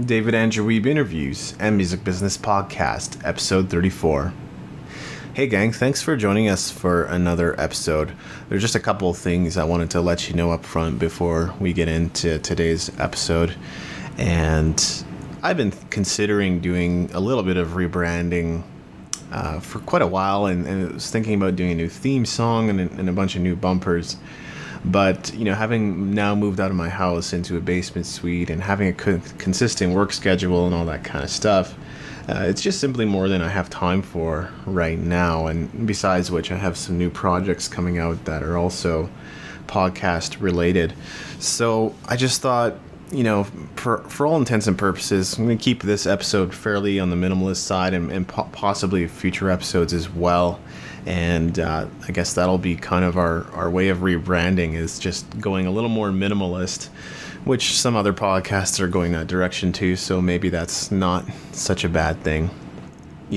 David Andrew Weeb Interviews and Music Business Podcast, episode 34. Hey gang, thanks for joining us for another episode. There's just a couple of things I wanted to let you know up front before we get into today's episode. And I've been considering doing a little bit of rebranding for quite a while, and I was thinking about doing a new theme song and a bunch of new bumpers. But, having now moved out of my house into a basement suite and having a consistent work schedule and all that kind of stuff, it's just simply more than I have time for right now. And besides which, I have some new projects coming out that are also podcast related. So I just thought, for all intents and purposes, I'm going to keep this episode fairly on the minimalist side and possibly future episodes as well. And I guess that'll be kind of our way of rebranding, is just going a little more minimalist, which some other podcasts are going that direction too. So maybe that's not such a bad thing.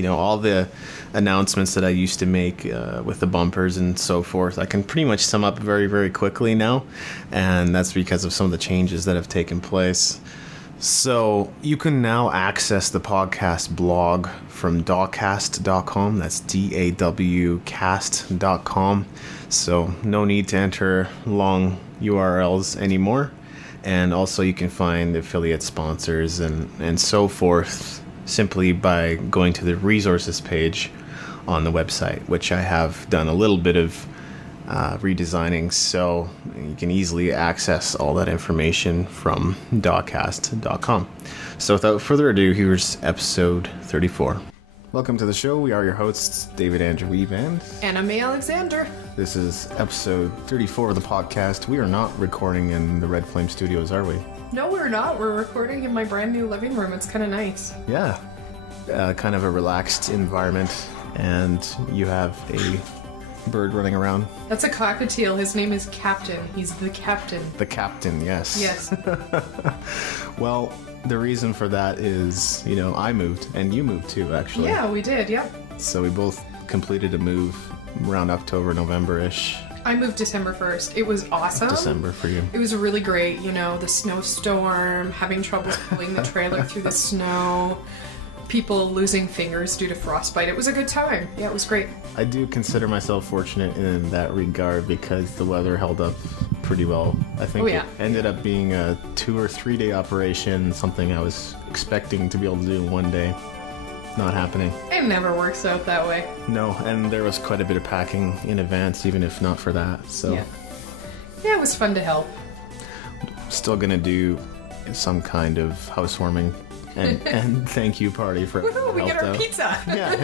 All the announcements that I used to make with the bumpers and so forth, I can pretty much sum up very, very quickly now. And that's because of some of the changes that have taken place. So you can now access the podcast blog from dawcast.com. That's DAWcast.com. So no need to enter long URLs anymore. And also you can find affiliate sponsors and so forth simply by going to the resources page on the website, which I have done a little bit of redesigning, so you can easily access all that information from dawcast.com. So without further ado, here's episode 34. Welcome to the show. We are your hosts, David Andrew Weeb and Anna May Alexander. This is episode 34 of the podcast. We are not recording in the Red Flame Studios, are we? No, we're not. We're recording in my brand new living room. It's kind of nice. Yeah, kind of a relaxed environment, and you have a bird running around. That's a cockatiel. His name is Captain. He's the captain. The captain, yes. Yes. Well, the reason for that is, I moved, and you moved too, actually. Yeah, we did, yep. So we both completed a move around October, November-ish. I moved December 1st. It was awesome. December for you. It was really great, the snowstorm, having trouble pulling the trailer through the snow, people losing fingers due to frostbite. It was a good time. Yeah, it was great. I do consider myself fortunate in that regard because the weather held up pretty well. I think It ended up being a 2 or 3 day operation, something I was expecting to be able to do in one day. Not happening. It never works out that way. No, and there was quite a bit of packing in advance, even if not for that. So yeah, it was fun to help. Still gonna do some kind of housewarming and thank you party for woohoo, we get our pizza. Yeah,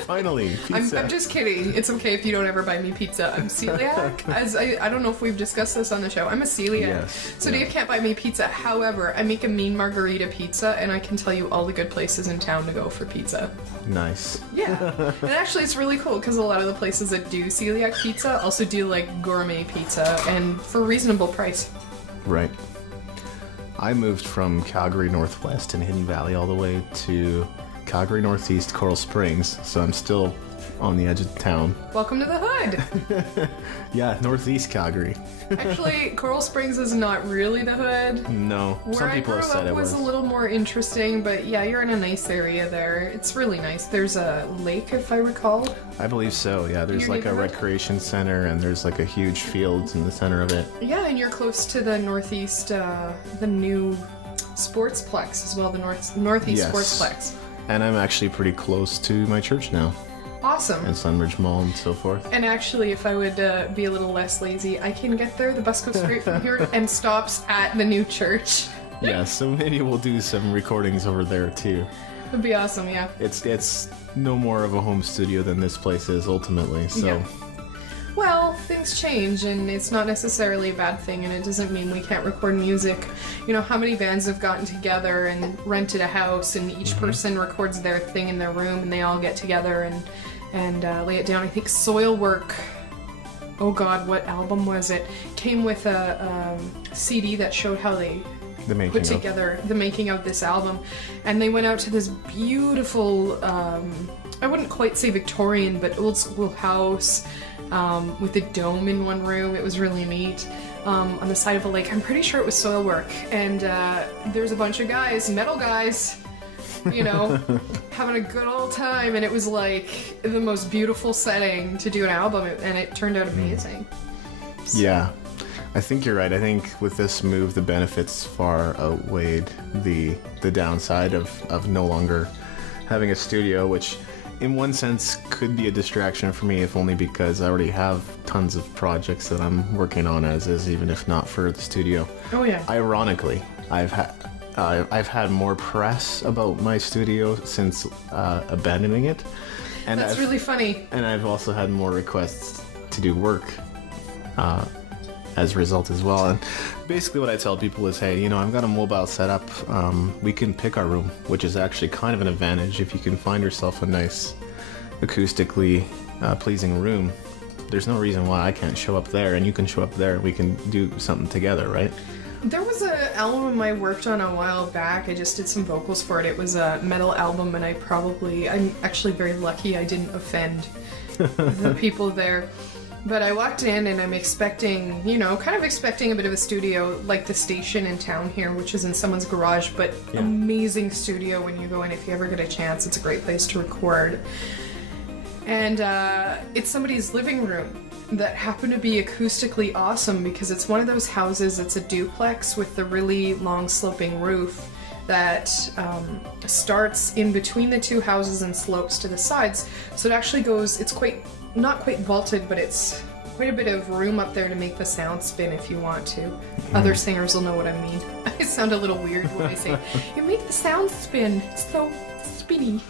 finally, pizza. I'm just kidding. It's okay if you don't ever buy me pizza. I'm celiac. As I don't know if we've discussed this on the show. I'm a celiac. Yes, so Dave can't buy me pizza. However, I make a mean margarita pizza, and I can tell you all the good places in town to go for pizza. Nice. Yeah. And actually it's really cool because a lot of the places that do celiac pizza also do like gourmet pizza, and for a reasonable price. Right. I moved from Calgary Northwest in Hidden Valley all the way to Calgary Northeast, Coral Springs, so I'm still on the edge of town. Welcome to the hood. Yeah, Northeast Calgary. Actually, Coral Springs is not really the hood. No, some people have said it was. Where I grew up was a little more interesting, but yeah, you're in a nice area there. It's really nice. There's a lake, if I recall. I believe so, yeah. There's like a recreation center, and there's like a huge field in the center of it. Yeah, and you're close to the Northeast, the new Sportsplex as well, the Northeast Sportsplex. And I'm actually pretty close to my church now. Awesome. And Sunridge Mall and so forth. And actually, if I would be a little less lazy, I can get there. The bus goes straight from here and stops at the new church. Yeah, so maybe we'll do some recordings over there too. It'd be awesome, yeah. It's no more of a home studio than this place is ultimately, so... Yeah. Well, things change, and it's not necessarily a bad thing, and it doesn't mean we can't record music. How many bands have gotten together and rented a house, and each person records their thing in their room, and they all get together and lay it down. I think Soilwork, oh god, what album was it? Came with a CD that showed how they put together the making of this album, and they went out to this beautiful, I wouldn't quite say Victorian, but old school house, with a dome in one room. It was really neat. on the side of a lake. I'm pretty sure it was soil work. And there's a bunch of guys, metal guys, you know, having a good old time. And it was like the most beautiful setting to do an album, and it turned out amazing. So. Yeah. I think you're right. I think with this move, the benefits far outweighed the downside of no longer having a studio, which in one sense could be a distraction for me, if only because I already have tons of projects that I'm working on as is, even if not for the studio. Oh yeah. Ironically, I've had more press about my studio since abandoning it, and that's really funny. And I've also had more requests to do work as a result as well. And basically what I tell people is, hey, you know, I've got a mobile setup. We can pick our room, which is actually kind of an advantage. If you can find yourself a nice acoustically pleasing room, there's no reason why I can't show up there and you can show up there and we can do something together, right? There was an album I worked on a while back. I just did some vocals for it. It was a metal album, and I'm actually very lucky I didn't offend the people there. But I walked in and I'm expecting, you know, kind of expecting a bit of a studio like the station in town here, which is in someone's garage, but amazing studio when you go in if you ever get a chance. It's a great place to record. And it's somebody's living room that happened to be acoustically awesome because it's one of those houses, it's a duplex with the really long sloping roof that starts in between the two houses and slopes to the sides. So it actually goes, it's not quite vaulted, but it's quite a bit of room up there to make the sound spin if you want to. Other singers will know what I mean. I sound a little weird when I say, you make the sound spin. It's so spinny.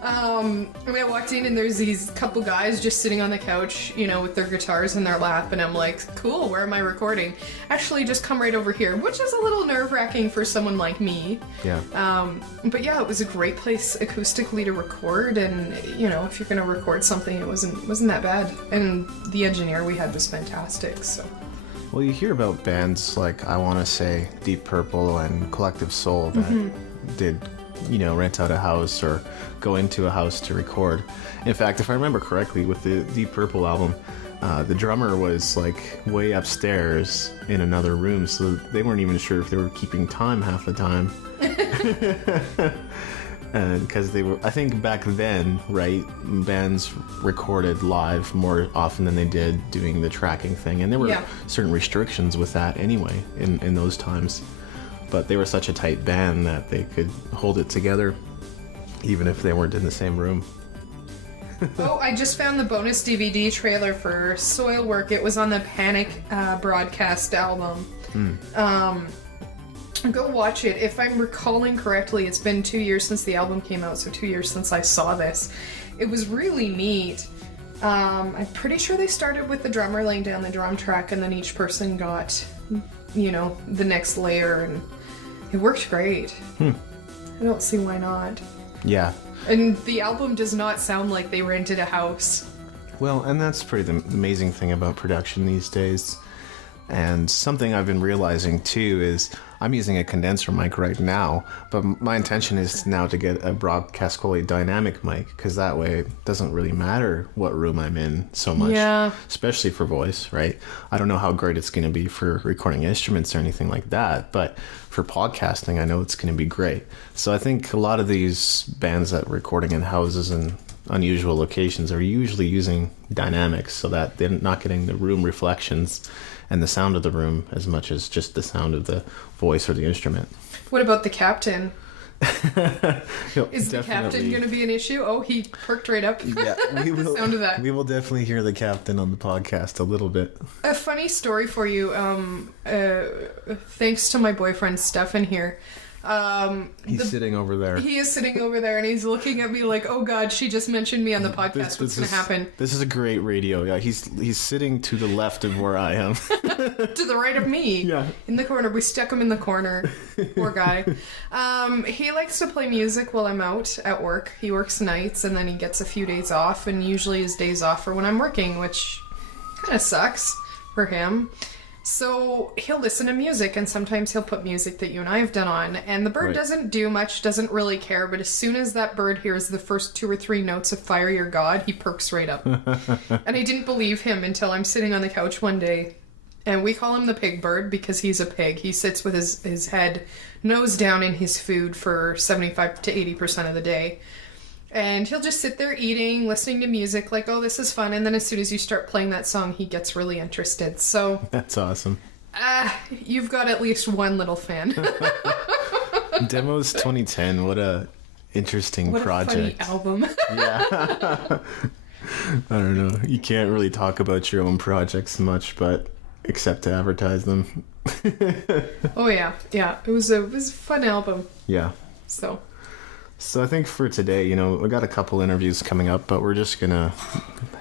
And I walked in and there's these couple guys just sitting on the couch, you know, with their guitars in their lap, and I'm like, cool, where am I recording? Actually, just come right over here, which is a little nerve-wracking for someone like me. Yeah. But yeah, it was a great place acoustically to record, and you know, if you're gonna record something, it wasn't that bad. And the engineer we had was fantastic, so. Well, you hear about bands like, I want to say, Deep Purple and Collective Soul that did, you know, rent out a house or go into a house to record. In fact, if I remember correctly, with the Deep Purple album, the drummer was like way upstairs in another room, so they weren't even sure if they were keeping time half the time. And because they were, I think back then, right, bands recorded live more often than they did doing the tracking thing, and there were certain restrictions with that anyway in those times. But they were such a tight band that they could hold it together even if they weren't in the same room. Oh, I just found the bonus DVD trailer for Soilwork. It was on the Panic broadcast album. Go watch it. If I'm recalling correctly, it's been 2 years since the album came out, so 2 years since I saw this. It was really neat. I'm pretty sure they started with the drummer laying down the drum track, and then each person got, you know, the next layer, and it worked great. I don't see why not. Yeah. And the album does not sound like they rented a house. Well, and that's pretty the amazing thing about production these days. And something I've been realizing too is I'm using a condenser mic right now, but my intention is now to get a broadcast quality dynamic mic, because that way it doesn't really matter what room I'm in so much, especially for voice, right? I don't know how great it's going to be for recording instruments or anything like that, but for podcasting, I know it's going to be great. So I think a lot of these bands that are recording in houses and unusual locations are usually using dynamics so that they're not getting the room reflections and the sound of the room as much as just the sound of the voice or the instrument. What about the captain? Is the captain going to be an issue? Oh, he perked right up. Yeah, we will, the sound of that. We will definitely hear the captain on the podcast a little bit. A funny story for you. Thanks to my boyfriend Stefan here. He's sitting over there. He is sitting over there, and he's looking at me like, "Oh God, she just mentioned me on the podcast. What's going to happen?" This is a great radio. Yeah, he's sitting to the left of where I am, to the right of me. Yeah, in the corner. We stuck him in the corner. Poor guy. He likes to play music while I'm out at work. He works nights, and then he gets a few days off, and usually his days off are when I'm working, which kind of sucks for him. So he'll listen to music, and sometimes he'll put music that you and I have done on, and the bird doesn't do much, doesn't really care, but as soon as that bird hears the first 2 or 3 notes of Fire Your God, he perks right up. And I didn't believe him until I'm sitting on the couch one day, And we call him the pig bird because he's a pig. He sits with his head nose down in his food for 75 to 80% of the day. And he'll just sit there eating, listening to music, like, oh, this is fun. And then as soon as you start playing that song, he gets really interested. So That's awesome. You've got at least one little fan. Demos 2010, what a interesting What project. a funny album. Yeah. I don't know. You can't really talk about your own projects much, but except to advertise them. Oh yeah. It was a fun album. Yeah. So I think for today, we got a couple interviews coming up, but we're just gonna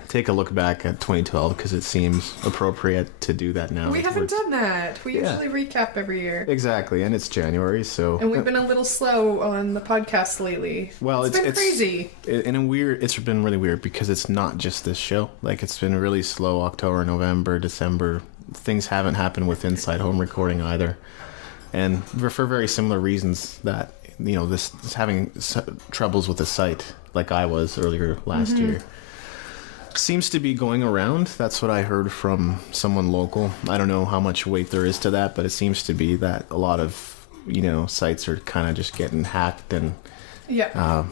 take a look back at 2012 because it seems appropriate to do that now. We haven't done that. We usually recap every year. Exactly, and it's January, so. And we've been a little slow on the podcast lately. Well, it's been crazy. It's been really weird because it's not just this show. Like, it's been really slow October, November, December. Things haven't happened with Inside Home Recording either. And for very similar reasons that, this having troubles with the site, like I was earlier last year, seems to be going around. That's what I heard from someone local. I don't know how much weight there is to that, but it seems to be that a lot of, sites are kind of just getting hacked and... Yeah.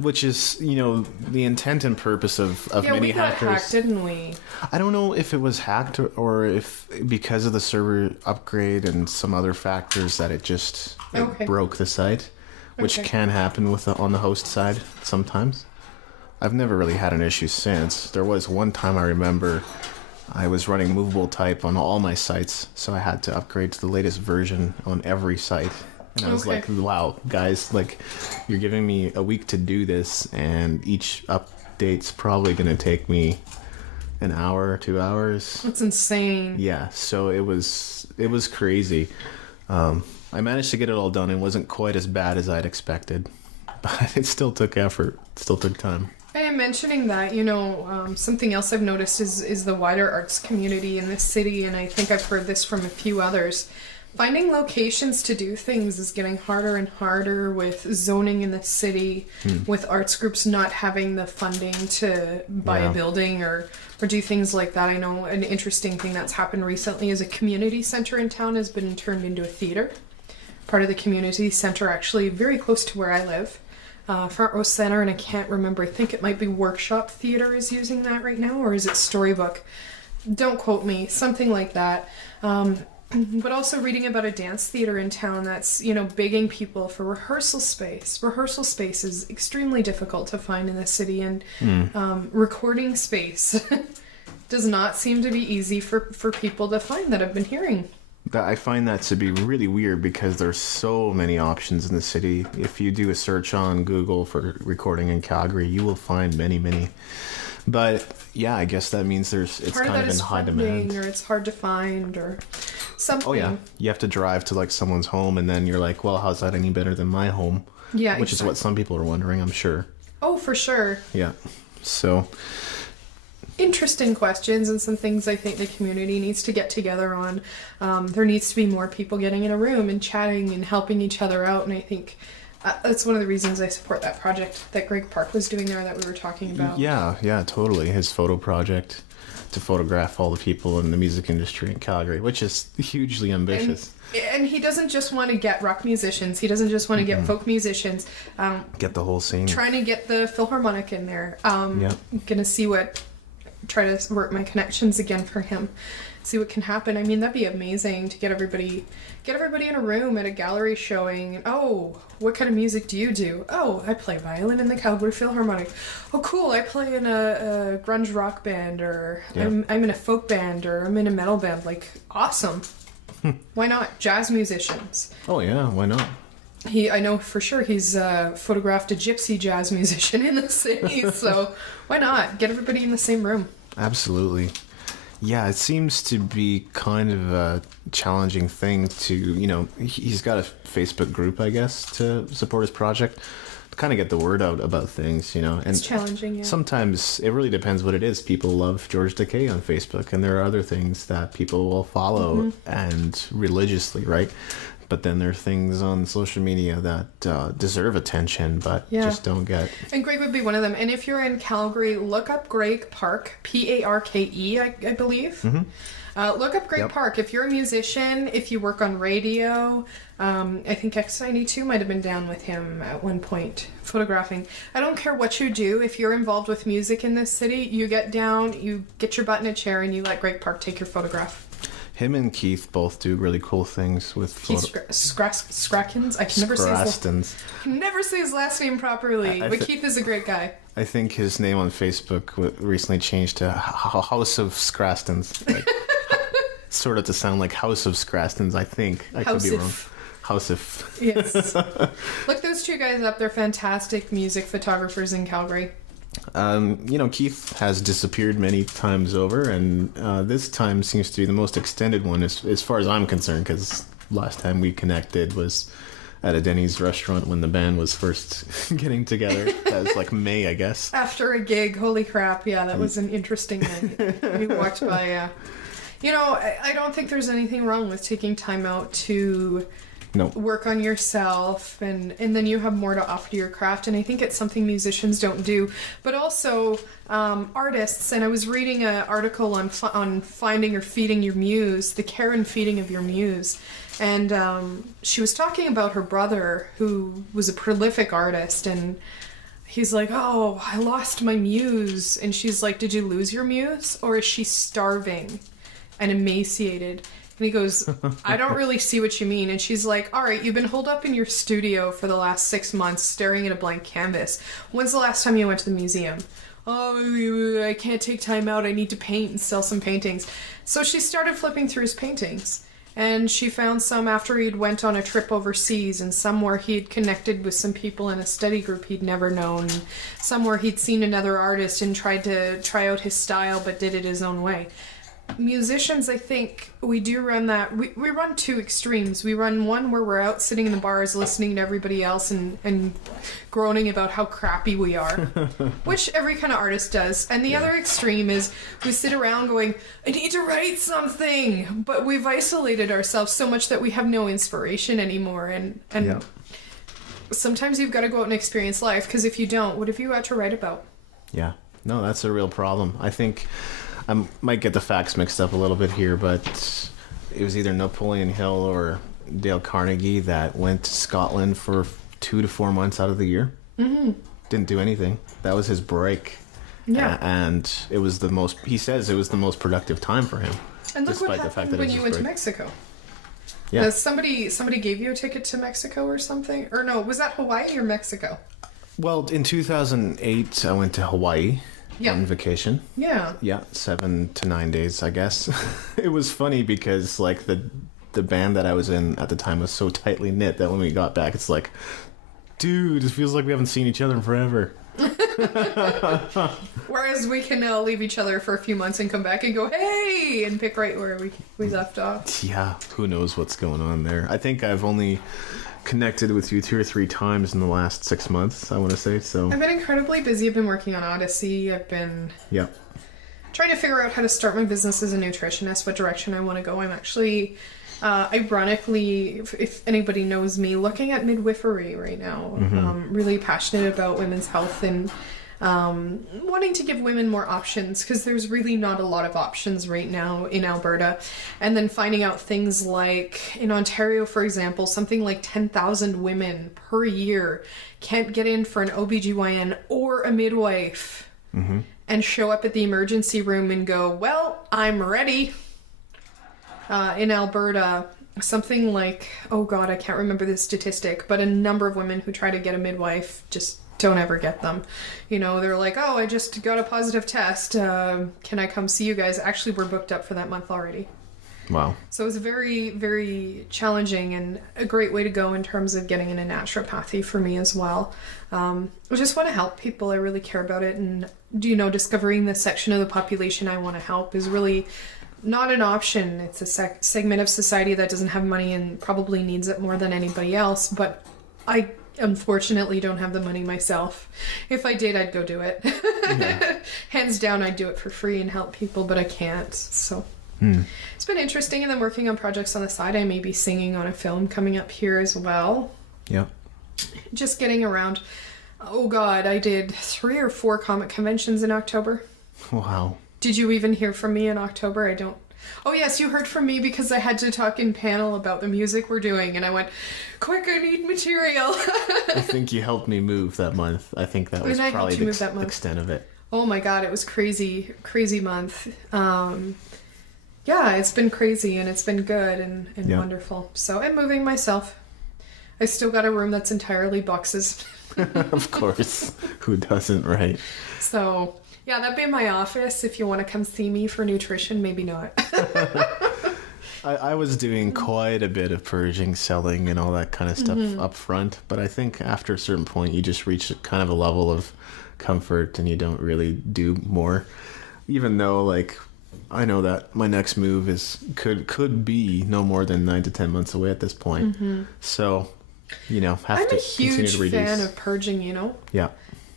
Which is, the intent and purpose of many we got hackers. hacked, didn't we? I don't know if it was hacked or if because of the server upgrade and some other factors that it just broke the site, which can happen on the host side sometimes. I've never really had an issue since. There was one time I remember I was running movable type on all my sites, so I had to upgrade to the latest version on every site. And I was like, wow, guys, like, you're giving me a week to do this, and each update's probably going to take me an hour, 2 hours. That's insane. Yeah, so it was crazy. I managed to get it all done. It wasn't quite as bad as I'd expected, but it still took effort. It still took time. I am mentioning that, something else I've noticed is the wider arts community in this city, and I think I've heard this from a few others. Finding locations to do things is getting harder and harder with zoning in the city, with arts groups not having the funding to buy a building or do things like that. I know an interesting thing that's happened recently is a community center in town has been turned into a theater. Part of the community center actually very close to where I live. Front Row Center, and I can't remember, I think it might be Workshop Theater is using that right now, or is it Storybook? Don't quote me, something like that. But also reading about a dance theater in town that's, begging people for rehearsal space. Rehearsal space is extremely difficult to find in the city, and recording space does not seem to be easy for people to find that I've been hearing. I find that to be really weird because there's so many options in the city. If you do a search on Google for recording in Calgary, you will find many, many. But yeah, I guess that means it's Part kind of in high demand. Or it's hard to find or something. Oh yeah, you have to drive to like someone's home, and then you're like, well, how's that any better than my home? Yeah, which is what some people are wondering, I'm sure. Oh, for sure. Yeah, so interesting questions and some things I think the community needs to get together on. There needs to be more people getting in a room and chatting and helping each other out, and I think that's one of the reasons I support that project that Greg Park was doing there that we were talking about. Yeah, totally. His photo project to photograph all the people in the music industry in Calgary, which is hugely ambitious. And he doesn't just want to get rock musicians. He doesn't just want to get folk musicians. Get the whole scene. Trying to get the Philharmonic in there. Gonna see try to work my connections again for him. See what can happen. I mean, that'd be amazing to get everybody in a room at a gallery showing. Oh, what kind of music do you do? Oh, I play violin in the Calgary Philharmonic. Oh, cool, I play in a grunge rock band, or I'm in a folk band, or I'm in a metal band. Like, awesome. Why not? Jazz musicians. Oh yeah, why not? I know for sure he's photographed a gypsy jazz musician in the city, so why not? Get everybody in the same room. Absolutely. Yeah, it seems to be kind of a challenging thing to, he's got a Facebook group, I guess, to support his project, to kind of get the word out about things, and it's challenging, yeah. Sometimes it really depends what it is. People love George Takei on Facebook, and there are other things that people will follow and religiously, right? but then there are things on social media that deserve attention but Yeah. just don't get. And Greg would be one of them. And if you're in Calgary, look up Greg Park, Parke, I believe. Look up Greg Yep. Park. If you're a musician, if you work on radio, I think X92 might have been down with him at one point, photographing. I don't care what you do. If you're involved with music in this city, you get down, you get your butt in a chair, and you let Greg Park take your photograph. Him and Keith both do really cool things with Keith Scrackens? I can never say his last name properly, but Keith is a great guy. I think his name on Facebook recently changed to House of Scrastons. Like, sort of to sound like House of Scrastons, I think. I could be wrong. House of. Yes. Look those two guys up. They're fantastic music photographers in Calgary. Keith has disappeared many times over, and this time seems to be the most extended one as far as I'm concerned, because last time we connected was at a Denny's restaurant when the band was first getting together. That was like May, I guess. After a gig, holy crap, yeah, that was an interesting night. We walked by, I don't think there's anything wrong with taking time out to work on yourself, and then you have more to offer to your craft, and I think it's something musicians don't do, but also artists. And I was reading an article on finding or feeding your muse, the care and feeding of your muse, and she was talking about her brother, who was a prolific artist, and he's like, oh, I lost my muse, and she's like, did you lose your muse, or is she starving and emaciated? And he goes, I don't really see what you mean. And she's like, all right, you've been holed up in your studio for the last 6 months staring at a blank canvas. When's the last time you went to the museum? Oh, I can't take time out. I need to paint and sell some paintings. So she started flipping through his paintings. And she found some after he'd went on a trip overseas, and some where he'd connected with some people in a study group he'd never known. Some where he'd seen another artist and tried to try out his style but did it his own way. Musicians, I think we do run that. We run two extremes. We run one where we're out sitting in the bars listening to everybody else and groaning about how crappy we are, which every kind of artist does. And the other extreme is we sit around going, I need to write something, but we've isolated ourselves so much that we have no inspiration anymore. And sometimes you've got to go out and experience life, because if you don't, what have you got to write about? Yeah, no, that's a real problem. I think I might get the facts mixed up a little bit here, but it was either Napoleon Hill or Dale Carnegie that went to Scotland for 2 to 4 months out of the year. Mm-hmm. Didn't do anything. That was his break. Yeah. And it was he says it was the most productive time for him. And look what happened when you went to Mexico. Yeah. Somebody gave you a ticket to Mexico or something? Or no, was that Hawaii or Mexico? Well, in 2008, I went to Hawaii. On vacation. Yeah, 7 to 9 days, I guess. It was funny because like the band that I was in at the time was so tightly knit that when we got back, it's like, dude, it feels like we haven't seen each other in forever. Whereas we can now leave each other for a few months and come back and go, hey, and pick right where we left off. Yeah, who knows what's going on there. I think I've only connected with you 2 or 3 times in the last 6 months, I want to say. So I've been incredibly busy. I've been working on Odyssey. I've been trying to figure out how to start my business as a nutritionist, what direction I want to go. I'm actually ironically, if anybody knows me, looking at midwifery right now. Really passionate about women's health and wanting to give women more options, because there's really not a lot of options right now in Alberta. And then finding out things like in Ontario, for example, something like 10,000 women per year can't get in for an OBGYN or a midwife and show up at the emergency room and go, well, I'm ready. In Alberta, something like, oh God, I can't remember the statistic, but a number of women who try to get a midwife just don't ever get them. You know, they're like, oh, I just got a positive test. Can I come see you guys? Actually, we're booked up for that month already. Wow. So it was very, very challenging and a great way to go in terms of getting into naturopathy for me as well. I just want to help people. I really care about it. And, discovering the section of the population I want to help is really not an option. It's a segment of society that doesn't have money and probably needs it more than anybody else. But I unfortunately don't have the money myself. If I did, I'd go do it. Hands down, I'd do it for free and help people, but I can't. So It's been interesting, and then working on projects on the side. I may be singing on a film coming up here as well. Yeah. Just getting around. Oh God, I did 3 or 4 comic conventions in October. Wow. Did you even hear from me in October? I don't. Oh yes, you heard from me because I had to talk in panel about the music we're doing, and I went, quick, I need material. I think you helped me move that month. I think that was probably the extent of it. Oh my God, it was crazy month. Yeah, it's been crazy, and it's been good and wonderful. So I'm moving myself. I still got a room that's entirely boxes. Of course. Who doesn't, right? So, yeah, that'd be my office. If you want to come see me for nutrition, maybe not. I was doing quite a bit of purging, selling, and all that kind of stuff up front. But I think after a certain point, you just reach kind of a level of comfort and you don't really do more. Even though, like, I know that my next move could be no more than 9 to 10 months away at this point. So, have to continue to reduce. I'm a huge fan of purging, Yeah.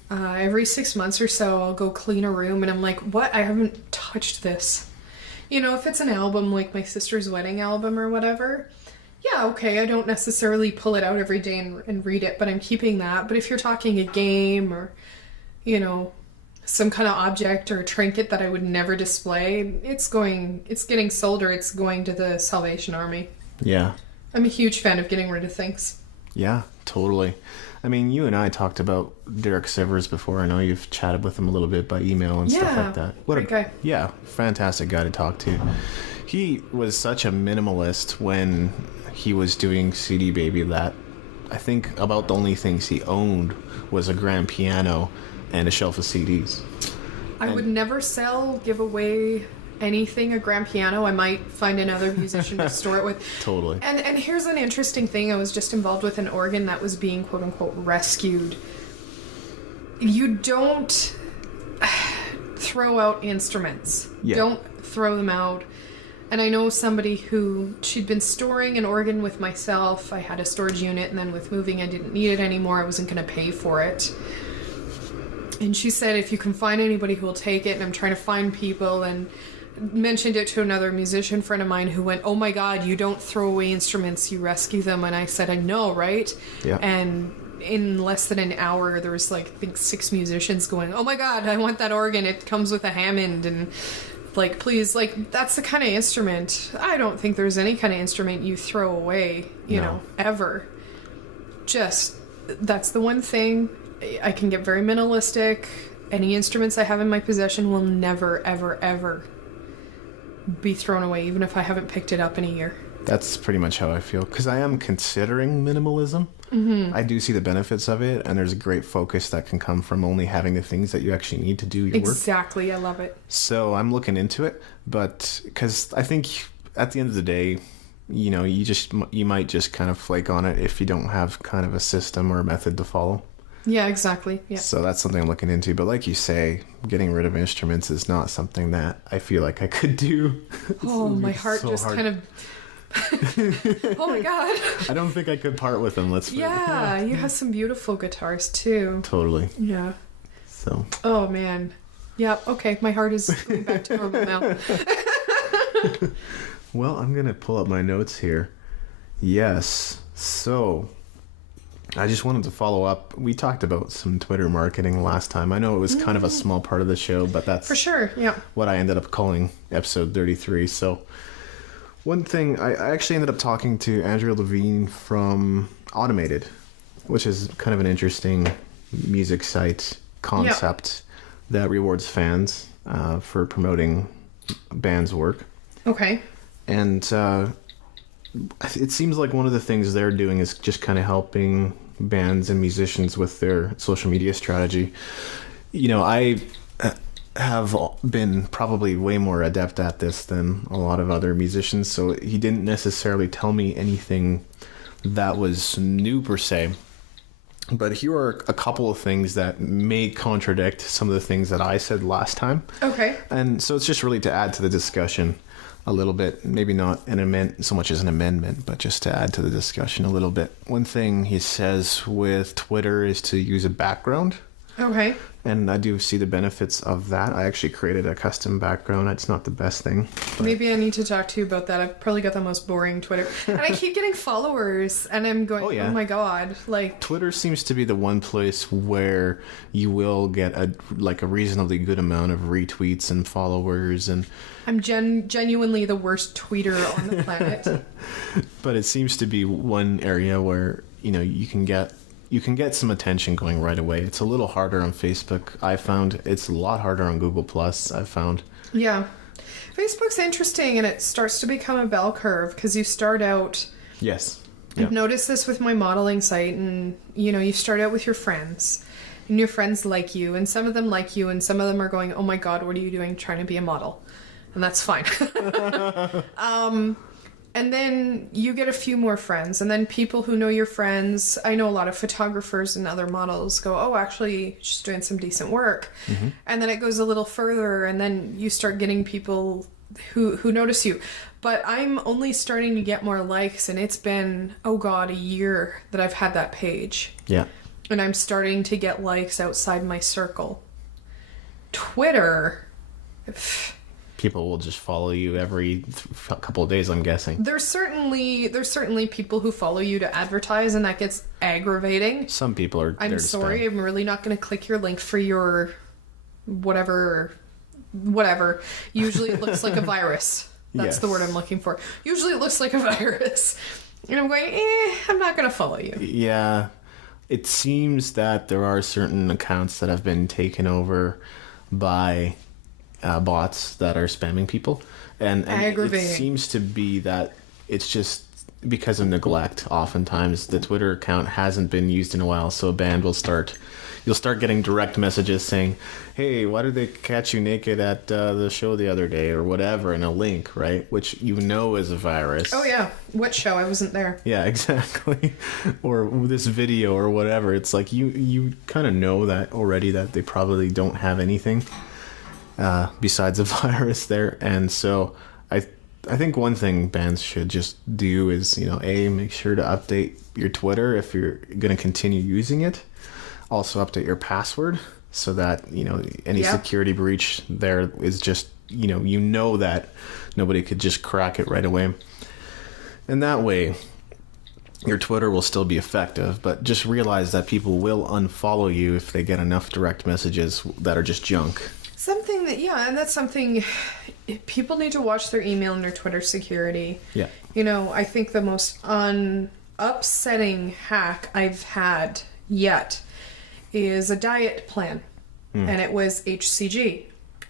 Every 6 months or so, I'll go clean a room, and I'm like, what? I haven't touched this. If it's an album like my sister's wedding album or whatever, yeah, okay, I don't necessarily pull it out every day and read it, but I'm keeping that. But if you're talking a game or, some kind of object or a trinket that I would never display, it's getting sold or it's going to the Salvation Army. Yeah. I'm a huge fan of getting rid of things. Yeah, totally. I mean, you and I talked about Derek Sivers before. I know you've chatted with him a little bit by email and stuff like that. Great guy. Yeah, fantastic guy to talk to. He was such a minimalist when he was doing CD Baby that I think about the only things he owned was a grand piano and a shelf of CDs. I would never give away anything, a grand piano. I might find another musician to store it with. Totally. And here's an interesting thing. I was just involved with an organ that was being quote unquote rescued. You don't throw out instruments. Yeah. Don't throw them out. And I know somebody she'd been storing an organ with myself. I had a storage unit, and then with moving I didn't need it anymore. I wasn't going to pay for it. And she said, if you can find anybody who will take it, and I'm trying to find people, and mentioned it to another musician friend of mine who went, oh my God, you don't throw away instruments, you rescue them. And I said, I know, right? Yeah. And in less than an hour, there was I think 6 musicians going, oh my God, I want that organ. It comes with a Hammond, and please, that's the kind of instrument. I don't think there's any kind of instrument you throw away, you know, ever. Just, that's the one thing. I can get very minimalistic. Any instruments I have in my possession will never, ever, ever be thrown away, even if I haven't picked it up in a year. That's pretty much how I feel, because I am considering minimalism. I do see the benefits of it, and there's a great focus that can come from only having the things that you actually need to do your work. Exactly, I love it. So I'm looking into it, but because I think at the end of the day, you might just kind of flake on it if you don't have kind of a system or a method to follow. Yeah, exactly. Yeah. So that's something I'm looking into. But like you say, getting rid of instruments is not something that I feel like I could do. Oh, my heart just kind of... Oh my God. I don't think I could part with them. Yeah, you have some beautiful guitars too. Totally. Yeah. So. Oh man. Yeah, okay. My heart is going back to normal now. Well, I'm going to pull up my notes here. Yes. So... I just wanted to follow up. We talked about some Twitter marketing last time. I know it was kind of a small part of the show, but that's for sure. Yeah. What I ended up calling episode 33. So one thing, I actually ended up talking to Andrea Levine from Automated, which is kind of an interesting music site concept that rewards fans for promoting bands' work. Okay. And it seems like one of the things they're doing is just kind of helping bands and musicians with their social media strategy. I have been probably way more adept at this than a lot of other musicians, so he didn't necessarily tell me anything that was new per se. But here are a couple of things that may contradict some of the things that I said last time. Okay. And so it's just really to add to the discussion a little bit, maybe not so much as an amendment, but just to add to the discussion a little bit. One thing he says with Twitter is to use a background. Okay. And I do see the benefits of that. I actually created a custom background. It's not the best thing. But Maybe I need to talk to you about that. I've probably got the most boring Twitter. And I keep getting followers, and I'm going, Oh, yeah. oh my god. Like, Twitter seems to be the one place where you will get a reasonably good amount of retweets and followers, and I'm genuinely the worst tweeter on the planet. but it seems to be one area where you can get some attention going right away. It's a little harder on Facebook. I found it's a lot harder on Google Plus. I've found. Yeah. Facebook's interesting, and it starts to become a bell curve because you start out. Yes. I've noticed this with my modeling site, and you start out with your friends, and your friends like you, and some of them like you, and some of them are going, "Oh my god, what are you doing trying to be a model?" And that's fine. And then you get a few more friends, and then people who know your friends. I know a lot of photographers and other models go, "Oh, actually, she's doing some decent work." Mm-hmm. And then it goes a little further, and then you start getting people who notice you. But I'm only starting to get more likes, and it's been, oh god, a year that I've had that page. Yeah. And I'm starting to get likes outside my circle. Twitter... People will just follow you every couple of days, I'm guessing. There's certainly people who follow you to advertise, and that gets aggravating. Some people are. I'm sorry, I'm really not going to click your link for your whatever. Usually it looks like a virus. That's Yes. the word I'm looking for. Usually it looks like a virus. And I'm going, I'm not going to follow you. Yeah. It seems that there are certain accounts that have been taken over by bots that are spamming people, and Aggravating. it seems to be that it's just because of neglect. Oftentimes the Twitter account hasn't been used in a while, so a band will you'll start getting direct messages saying, "Hey, why did they catch you naked at the show the other day?" or whatever, and a link, right, which is a virus. Oh yeah, what show? I wasn't there. Yeah, exactly. Or this video or whatever. It's like you kind of know that already, that they probably don't have anything besides a virus there. And so I think one thing bands should just do is, make sure to update your Twitter if you're going to continue using it. Also update your password so that, any security breach there is just, that nobody could just crack it right away. And that way your Twitter will still be effective, but just realize that people will unfollow you if they get enough direct messages that are just junk. And that's something people need to watch their email and their Twitter security. Yeah. I think the most upsetting hack I've had yet is a diet plan. And it was HCG.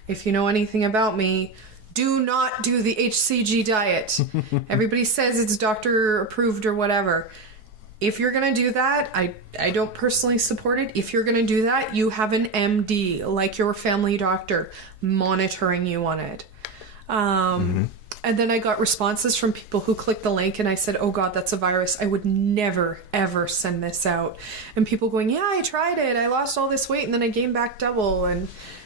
If you know anything about me, do not do the HCG diet. Everybody says it's doctor approved or whatever. If you're going to do that, I don't personally support it. If you're going to do that, you have an MD, like your family doctor, monitoring you on it. And then I got responses from people who clicked the link, and I said, oh God, that's a virus. I would never, ever send this out. And people going, yeah, I tried it. I lost all this weight, and then I gained back double.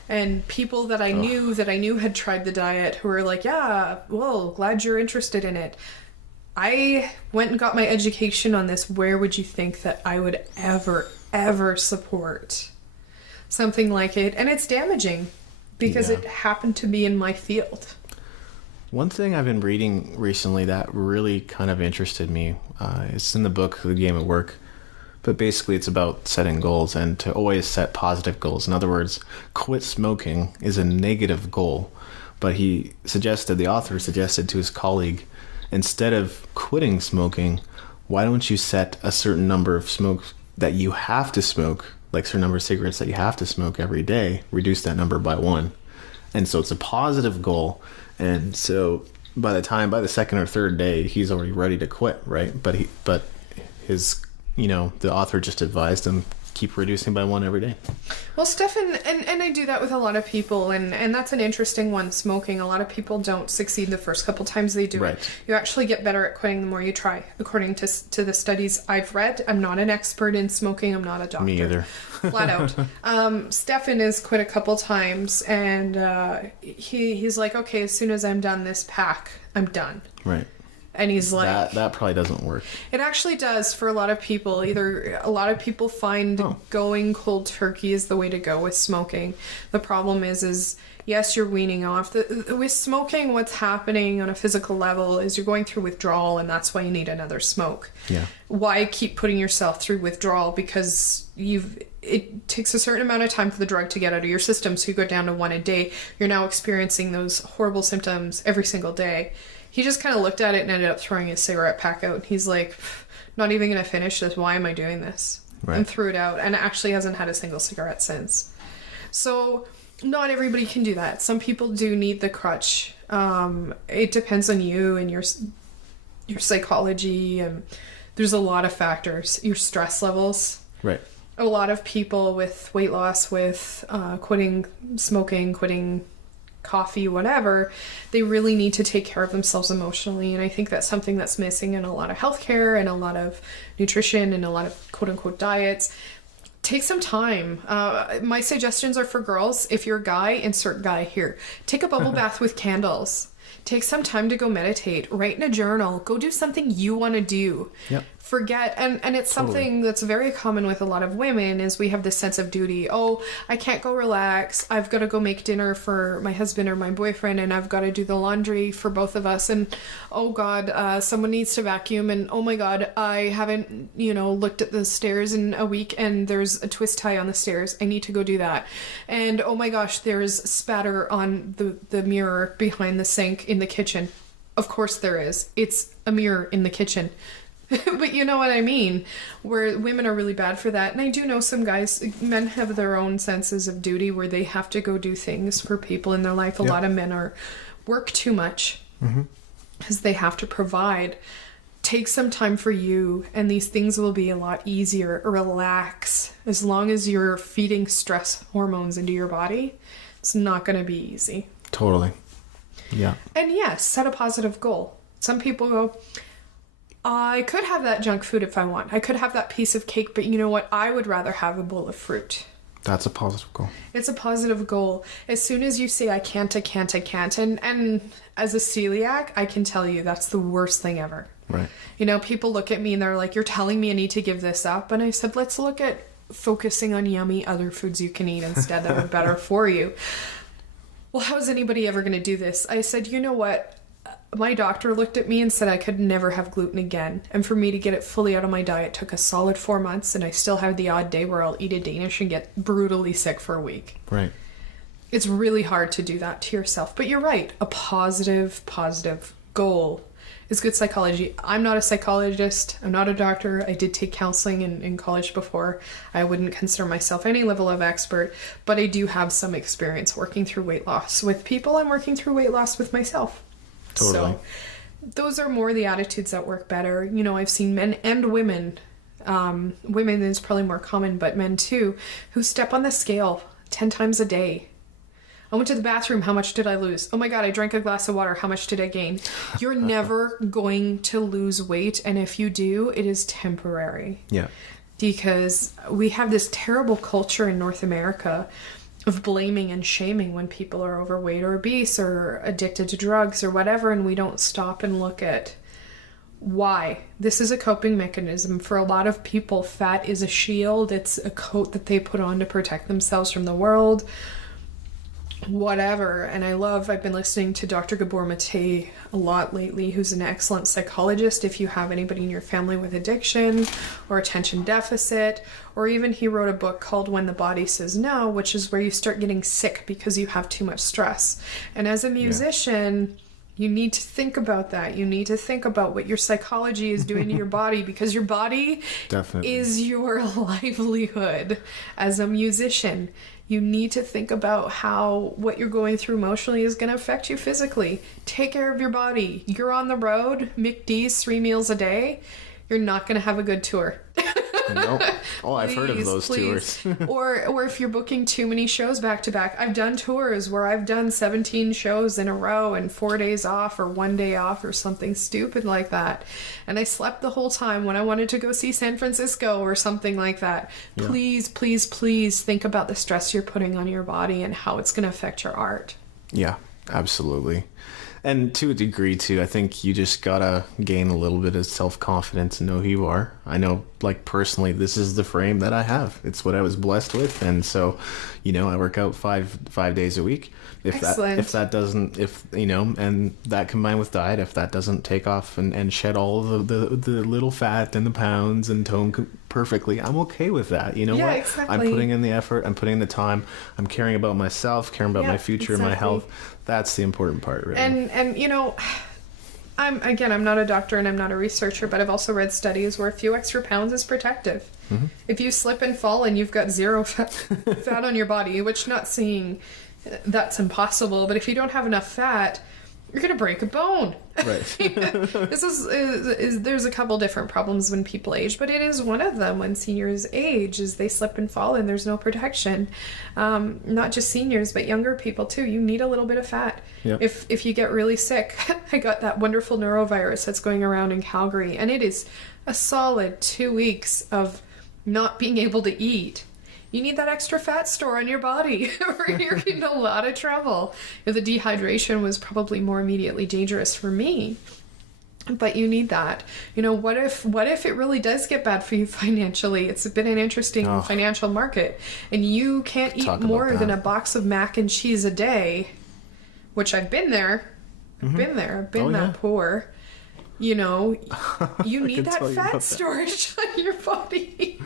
And people that I knew had tried the diet who were like, yeah, well, glad you're interested in it. I went and got my education on this. Where would you think that I would ever support something like it? And it's damaging because it happened to be in my field. One thing I've been reading recently that really kind of interested me, it's in the book, The Game of Work, but basically it's about setting goals and to always set positive goals. In other words, quit smoking is a negative goal, but the author suggested to his colleague, instead of quitting smoking, why don't you set a certain number of smokes that you have to smoke, like a certain number of cigarettes that you have to smoke every day, reduce that number by 1. And so it's a positive goal. And so by the second or third day, he's already ready to quit, right? But the author just advised him, keep reducing by 1 every day. Well, Stefan, and I do that with a lot of people, and that's an interesting one, smoking. A lot of people don't succeed the first couple times they do it. You actually get better at quitting the more you try, according to the studies I've read. I'm not an expert in smoking. I'm not a doctor. Me either. Flat out. Stefan has quit a couple times, and he's like, okay, as soon as I'm done this pack, I'm done. Right. And he's like, that probably doesn't work. it actually does for a lot of people. Either a lot of people find going cold turkey is the way to go with smoking. The problem is yes, you're weaning off. With smoking, what's happening on a physical level is you're going through withdrawal, and that's why you need another smoke. Yeah. Why keep putting yourself through withdrawal? Because it takes a certain amount of time for the drug to get out of your system, so you go down to 1 a day. You're now experiencing those horrible symptoms every single day. He just kind of looked at it and ended up throwing his cigarette pack out. He's like, not even going to finish this. Why am I doing this? Right. And threw it out, and actually hasn't had a single cigarette since. So not everybody can do that. Some people do need the crutch. It depends on you and your psychology, and there's a lot of factors. Your stress levels. Right. A lot of people with weight loss, with quitting smoking, quitting coffee, whatever, they really need to take care of themselves emotionally. And I think that's something that's missing in a lot of healthcare and a lot of nutrition and a lot of quote unquote diets. Take some time. My suggestions are for girls. If you're a guy, insert guy here. Take a bubble bath with candles. Take some time to go meditate. Write in a journal. Go do something you want to do. Yep. Forget, and it's something that's very common with a lot of women, is we have this sense of duty. Oh, I can't go relax. I've got to go make dinner for my husband or my boyfriend, and I've got to do the laundry for both of us. And oh God, someone needs to vacuum. And oh my God, I haven't, looked at the stairs in a week, and there's a twist tie on the stairs. I need to go do that. And oh my gosh, there's spatter on the mirror behind the sink in the kitchen. Of course there is. It's a mirror in the kitchen. But you know what I mean, where women are really bad for that. And I do know some men have their own senses of duty where they have to go do things for people in their life. A lot of men work too much because they have to provide. Take some time for you, and these things will be a lot easier. Relax. As long as you're feeding stress hormones into your body, it's not going to be easy. Totally. Yeah. And yes, set a positive goal. Some people go, I could have that junk food if I want. I could have that piece of cake, but you know what? I would rather have a bowl of fruit. That's a positive goal. It's a positive goal. As soon as you say, I can't. And as a celiac, I can tell you that's the worst thing ever. Right. People look at me and they're like, you're telling me I need to give this up. And I said, let's look at focusing on yummy other foods you can eat instead that are better for you. Well, how is anybody ever going to do this? I said, you know what? My doctor looked at me and said I could never have gluten again. And for me to get it fully out of my diet took a solid 4 months, and I still have the odd day where I'll eat a Danish and get brutally sick for a week. Right. It's really hard to do that to yourself. But you're right. A positive goal is good psychology. I'm not a psychologist. I'm not a doctor. I did take counseling in college before. I wouldn't consider myself any level of expert, but I do have some experience working through weight loss with people. I'm working through weight loss with myself. Totally. So those are more the attitudes that work better. I've seen men and women. Women is probably more common, but men too, who step on the scale 10 times a day. I went to the bathroom. How much did I lose? Oh my God, I drank a glass of water. How much did I gain? You're never going to lose weight. And if you do, it is temporary. Yeah. Because we have this terrible culture in North America of blaming and shaming when people are overweight or obese or addicted to drugs or whatever, and we don't stop and look at why. This is a coping mechanism. For a lot of people, fat is a shield. It's a coat that they put on to protect themselves from the world, whatever. And I've been listening to Dr. Gabor Mate a lot lately, who's an excellent psychologist. If you have anybody in your family with addiction or attention deficit, or even he wrote a book called When the Body Says No, which is where you start getting sick because you have too much stress. And as a musician, you need to think about that. You need to think about what your psychology is doing to your body, because your body is your livelihood. As a musician, you need to think about how what you're going through emotionally is going to affect you physically. Take care of your body. You're on the road, McD's 3 meals a day. You're not going to have a good tour. Nope. Oh, I've heard of those tours. or if you're booking too many shows back to back. I've done tours where I've done 17 shows in a row and 4 days off or 1 day off or something stupid like that. And I slept the whole time when I wanted to go see San Francisco or something like that. Yeah. Please think about the stress you're putting on your body and how it's going to affect your art. Yeah, absolutely. And to a degree too, I think you just gotta gain a little bit of self-confidence and know who you are. I know, like, personally, this is the frame that I have. It's what I was blessed with, and so, I work out five days a week. Excellent. And that combined with diet, if that doesn't take off and shed all of the little fat and the pounds and tone perfectly, I'm okay with that. You know Yeah, what? exactly. I'm putting in the effort. I'm putting in the time. I'm caring about myself, caring about my future, exactly. my health. That's the important part, really. And I'm not a doctor and I'm not a researcher, but I've also read studies where a few extra pounds is protective. Mm-hmm. If you slip and fall and you've got zero fat on your body, which not saying that's impossible, but if you don't have enough fat, you're gonna break a bone. Right. This is there's a couple different problems when people age, but it is one of them when seniors age, is they slip and fall and there's no protection. Not just seniors, but younger people too. You need a little bit of fat. Yep. If you get really sick, I got that wonderful norovirus that's going around in Calgary, and it is a solid 2 weeks of not being able to eat. You need that extra fat store on your body or you're in a lot of trouble. The dehydration was probably more immediately dangerous for me, but you need that. What if it really does get bad for you financially? It's been an interesting financial market, and you can't eat more than a box of mac and cheese a day, which I've been there. Mm-hmm. I've been that poor. You need that fat storage on your body.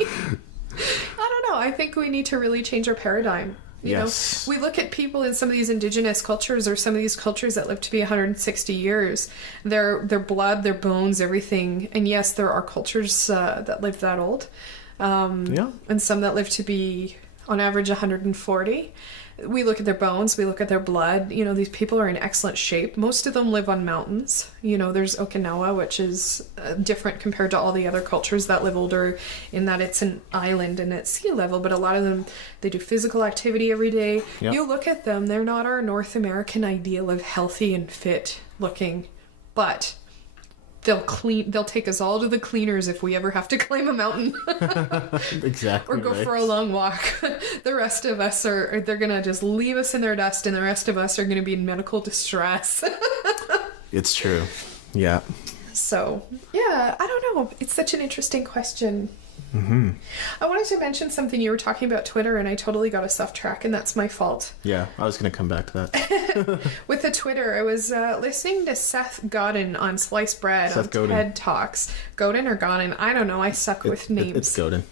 I don't know. I think we need to really change our paradigm. Yes. We look at people in some of these indigenous cultures, or some of these cultures that live to be 160 years, their blood, their bones, everything. And yes, there are cultures that live that old. And some that live to be on average 140. We look at their bones, we look at their blood. These people are in excellent shape. Most of them live on mountains. There's Okinawa, which is different compared to all the other cultures that live older, in that it's an island and at sea level, but a lot of them, they do physical activity every day. Yep. You look at them, they're not our North American ideal of healthy and fit looking, but they'll take us all to the cleaners if we ever have to climb a mountain. Exactly. Or go for a long walk. The rest of us they're gonna just leave us in their dust, and the rest of us are gonna be in medical distress. It's true. Yeah. So, yeah, I don't know. It's such an interesting question. Mm-hmm. I wanted to mention something. You were talking about Twitter, and I totally got us off track, and that's my fault. Yeah, I was going to come back to that. With the Twitter, I was listening to Seth Godin on Sliced Bread on TED Talks. Godin or Godin? I don't know. I suck with names. It's Godin.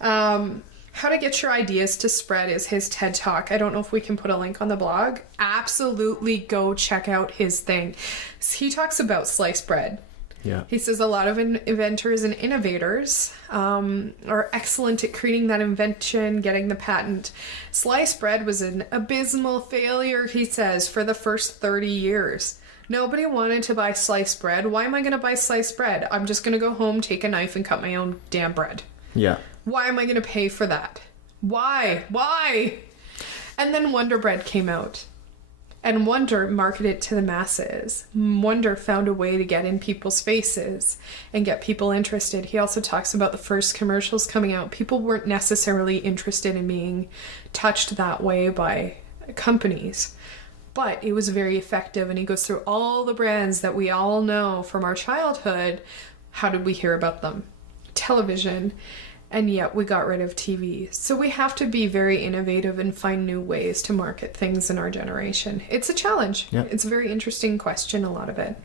How to Get Your Ideas to Spread is his TED Talk. I don't know if we can put a link on the blog. Absolutely go check out his thing. He talks about sliced bread. Yeah. He says a lot of inventors and innovators are excellent at creating that invention, getting the patent. Sliced bread was an abysmal failure, he says, for the first 30 years. Nobody wanted to buy sliced bread. Why am I going to buy sliced bread? I'm just going to go home, take a knife, and cut my own damn bread. Yeah. Why am I going to pay for that? Why? And then Wonder Bread came out. And Wonder marketed it to the masses. Wonder found a way to get in people's faces and get people interested. He also talks about the first commercials coming out. People weren't necessarily interested in being touched that way by companies, but it was very effective. And he goes through all the brands that we all know from our childhood. How did we hear about them? Television. And yet we got rid of TV. So we have to be very innovative and find new ways to market things in our generation. It's a challenge. Yeah. It's a very interesting question, a lot of it.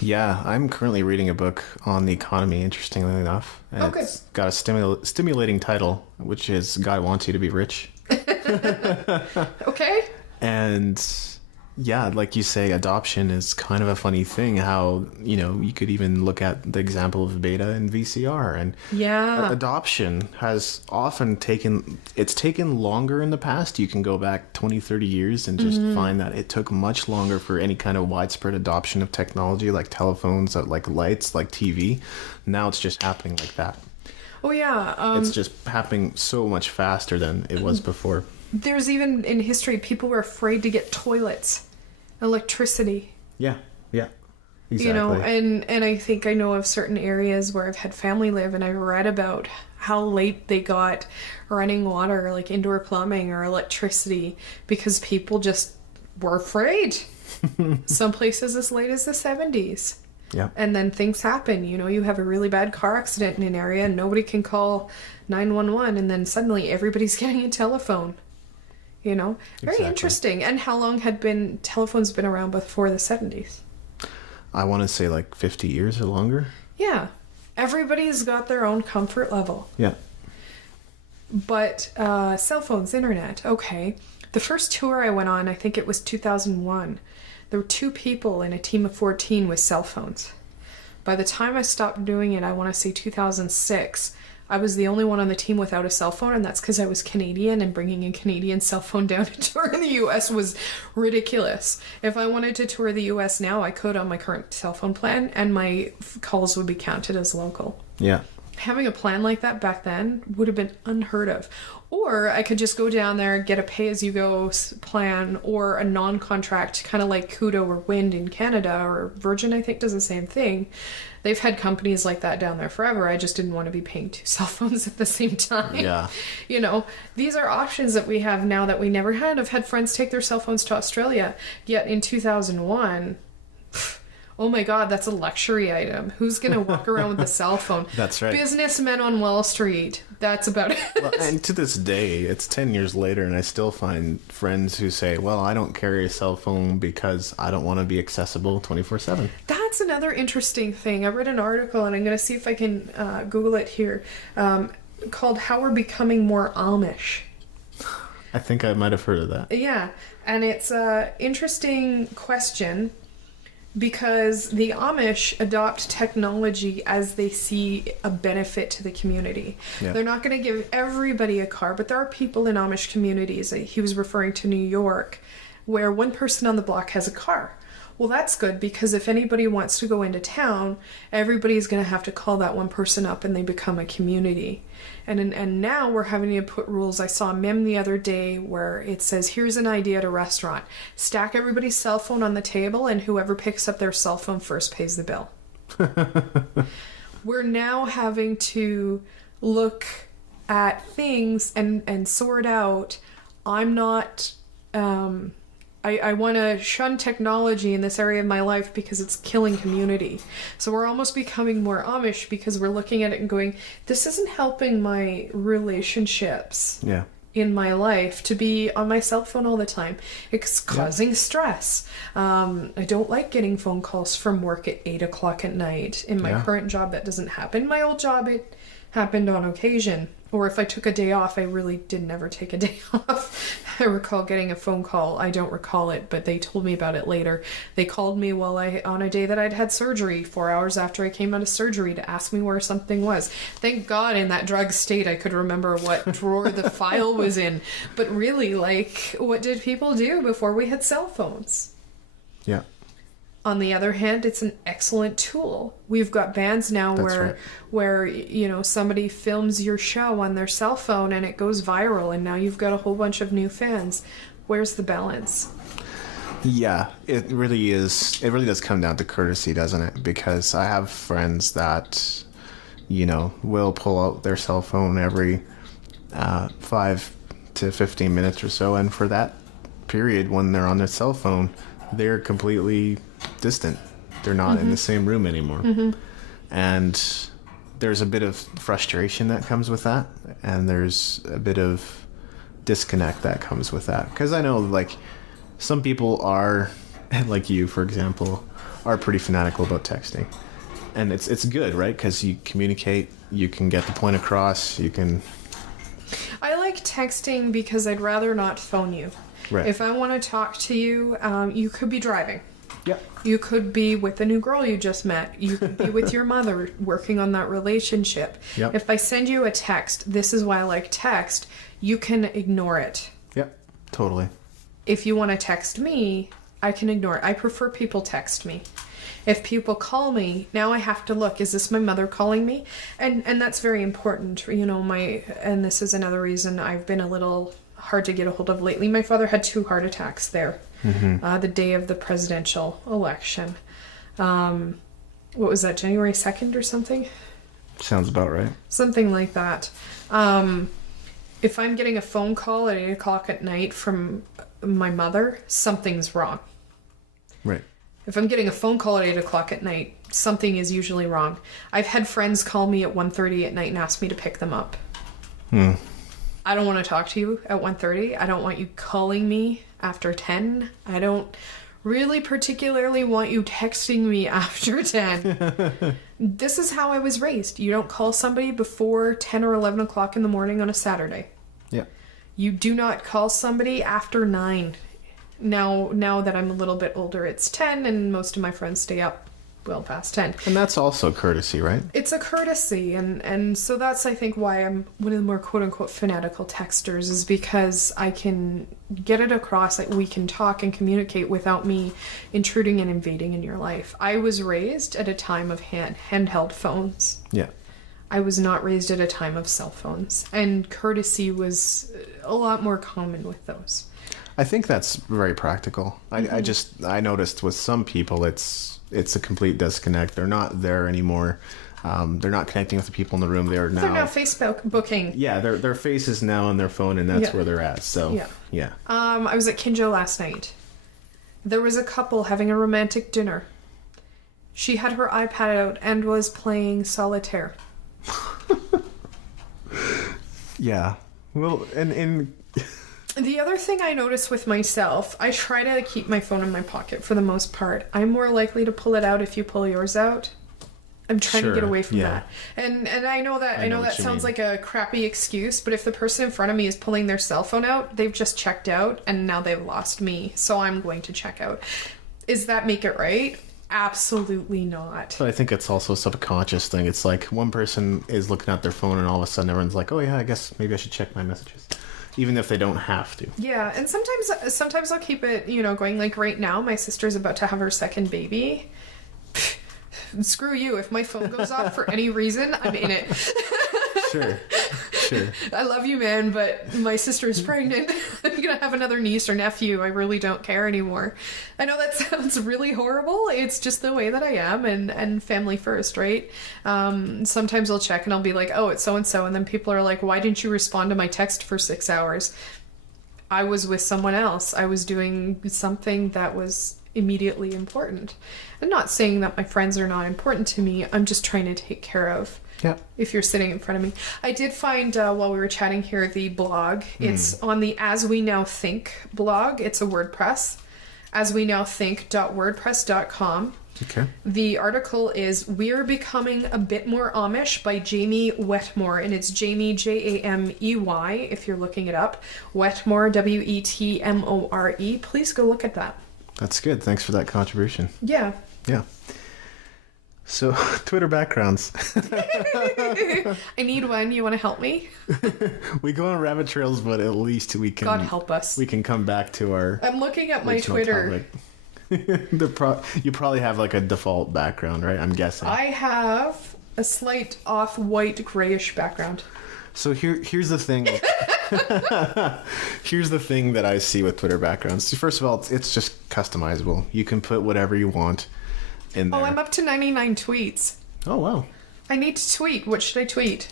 Yeah, I'm currently reading a book on the economy, interestingly enough. And It's got a stimulating title, which is God Wants You to Be Rich. Okay. And yeah, like you say, adoption is kind of a funny thing. How, you could even look at the example of beta and VCR. And adoption has often taken longer in the past. You can go back 20, 30 years and just find that it took much longer for any kind of widespread adoption of technology, like telephones, like lights, like TV. Now it's just happening like that. Oh, yeah. It's just happening so much faster than it was before. There's even in history, people were afraid to get toilets, electricity. Yeah, exactly. And I think I know of certain areas where I've had family live, and I read about how late they got running water, like indoor plumbing or electricity, because people just were afraid. Some places as late as the 70s. Yeah. And then things happen. You know, you have a really bad car accident in an area and nobody can call 911, and then suddenly everybody's getting a telephone. You know? Very Exactly. interesting. And how long had telephones been around before the 70s? I want to say like 50 years or longer. Yeah. Everybody's got their own comfort level. Yeah. But cell phones, internet, okay. The first tour I went on, I think it was 2001. There were 2 people in a team of 14 with cell phones. By the time I stopped doing it, I want to say 2006, I was the only one on the team without a cell phone, and that's because I was Canadian, and bringing a Canadian cell phone down to tour in the US was ridiculous. If I wanted to tour the US now, I could on my current cell phone plan, and my calls would be counted as local. Yeah. Having a plan like that back then would have been unheard of. Or I could just go down there, get a pay-as-you-go plan, or a non-contract, kind of like Kudo or Wind in Canada, or Virgin, I think, does the same thing. They've had companies like that down there forever. I just didn't want to be paying 2 cell phones at the same time. Yeah. You know, these are options that we have now that we never had. I've had friends take their cell phones to Australia, yet in 2001... oh my God, that's a luxury item. Who's going to walk around with a cell phone? That's right. Businessmen on Wall Street. That's about it. Well, and to this day, it's 10 years later, and I still find friends who say, well, I don't carry a cell phone because I don't want to be accessible 24/7. That's another interesting thing. I read an article, and I'm going to see if I can Google it here, called How We're Becoming More Amish. I think I might have heard of that. Yeah, and it's an interesting question, because the Amish adopt technology as they see a benefit to the community. Yeah. They're not going to give everybody a car, but there are people in Amish communities. He was referring to New York, where one person on the block has a car. Well, that's good, because if anybody wants to go into town, everybody's going to have to call that one person up, and they become a community. And now we're having to put rules. I saw a meme the other day where it says, here's an idea at a restaurant. Stack everybody's cell phone on the table, and whoever picks up their cell phone first pays the bill. We're now having to look at things and sort out, I'm not... I want to shun technology in this area of my life because it's killing community. So we're almost becoming more Amish because we're looking at it and going, this isn't helping my relationships Yeah. in my life to be on my cell phone all the time. It's causing stress. I don't like getting phone calls from work at 8 o'clock at night. In my current job, that doesn't happen. My old job, it happened on occasion. Or if I took a day off, I really did never take a day off. I recall getting a phone call. I don't recall it, but they told me about it later. They called me on a day that I'd had surgery, 4 hours after I came out of surgery, to ask me where something was. Thank God in that drug state I could remember what drawer the file was in. But really, like, what did people do before we had cell phones? Yeah. On the other hand, it's an excellent tool. We've got bands now where you know, somebody films your show on their cell phone and it goes viral, and now you've got a whole bunch of new fans. Where's the balance? Yeah, it really is. It really does come down to courtesy, doesn't it? Because I have friends that, you know, will pull out their cell phone every 5 to 15 minutes or so, and for that period when they're on their cell phone, they're completely distant. They're not in the same room anymore. And there's a bit of frustration that comes with that, and there's a bit of disconnect that comes with that. Because I know, like, some people are, like you, for example, are pretty fanatical about texting. And it's good, right? Because you communicate, you can get the point across, you can... I like texting because I'd rather not phone you. Right. If I want to talk to you, you could be driving. Yep. You could be with a new girl you just met. You could be with your mother working on that relationship. Yep. If I send you a text, this is why I like text, you can ignore it. Yep, totally. If you want to text me, I can ignore it. I prefer people text me. If people call me, now I have to look, is this my mother calling me? And that's very important. You know, and this is another reason I've been a little hard to get a hold of lately. My father had 2 heart attacks there. The day of the presidential election. What was that, January 2nd or something? Sounds about right. Something like that. If I'm getting a phone call at 8 o'clock at night from my mother, something's wrong. Right. If I'm getting a phone call at 8 o'clock at night, something is usually wrong. I've had friends call me at 1:30 at night and ask me to pick them up. I don't want to talk to you at 1:30. I don't want you calling me after 10. I don't really particularly want you texting me after 10. This is how I was raised. You don't call somebody before 10 or 11 o'clock in the morning on a Saturday. Yeah. You do not call somebody after 9. Now that I'm a little bit older, it's 10, and most of my friends stay up well past 10. And that's also courtesy, right? It's a courtesy, and so that's, I think, why I'm one of the more quote-unquote fanatical texters, is because I can get it across that we can talk and communicate without me intruding and invading in your life. I was raised at a time of handheld phones. Yeah. I was not raised at a time of cell phones, and courtesy was a lot more common with those. I think that's very practical. I noticed with some people it's a complete disconnect. They're not there anymore. They're not connecting with the people in the room. They're now Facebook booking. Yeah, their face is now on their phone, and that's where they're at. So yeah. I was at Kinjo last night. There was a couple having a romantic dinner. She had her iPad out and was playing solitaire. Yeah. Well, and the other thing I notice with myself, I try to keep my phone in my pocket for the most part. I'm more likely to pull it out if you pull yours out. I'm trying to get away from that. And I know that sounds like a crappy excuse, but if the person in front of me is pulling their cell phone out, they've just checked out and now they've lost me. So I'm going to check out. Does that make it right? Absolutely not. But I think it's also a subconscious thing. It's like one person is looking at their phone and all of a sudden everyone's like, oh yeah, I guess maybe I should check my messages. Even if they don't have to. Yeah, and sometimes I'll keep it, going. Like right now, my sister's about to have her second baby. Screw you. If my phone goes off for any reason, I'm in it. Sure. I love you, man, but my sister is pregnant. I'm gonna have another niece or nephew. I really don't care anymore. I know that sounds really horrible. It's just the way that I am, and family first, right? Sometimes I'll check and I'll be like, oh, it's so-and-so, and then people are like, why didn't you respond to my text for 6 hours? I was with someone else. I was doing something that was immediately important. I'm not saying that my friends are not important to me. I'm just trying to take care of. Yeah. If you're sitting in front of me. I did find, while we were chatting here, the blog. It's on the As We Now Think blog. It's a WordPress. aswenow.think.wordpress.com. Okay. The article is We're Becoming a Bit More Amish by Jamie Wetmore. And it's Jamie, Jamey, if you're looking it up. Wetmore, Wetmore. Please go look at that. That's good. Thanks for that contribution. Yeah. Yeah. So, Twitter backgrounds. I need one. You want to help me? We go on rabbit trails, but at least we can... God help us. We can come back to our... I'm looking at my Twitter. You probably have like a default background, right? I'm guessing. I have a slight off-white grayish background. So here's the thing. Here's the thing that I see with Twitter backgrounds. First of all, it's just customizable. You can put whatever you want in there. Oh, I'm up to 99 tweets. Oh, wow. I need to tweet. What should I tweet?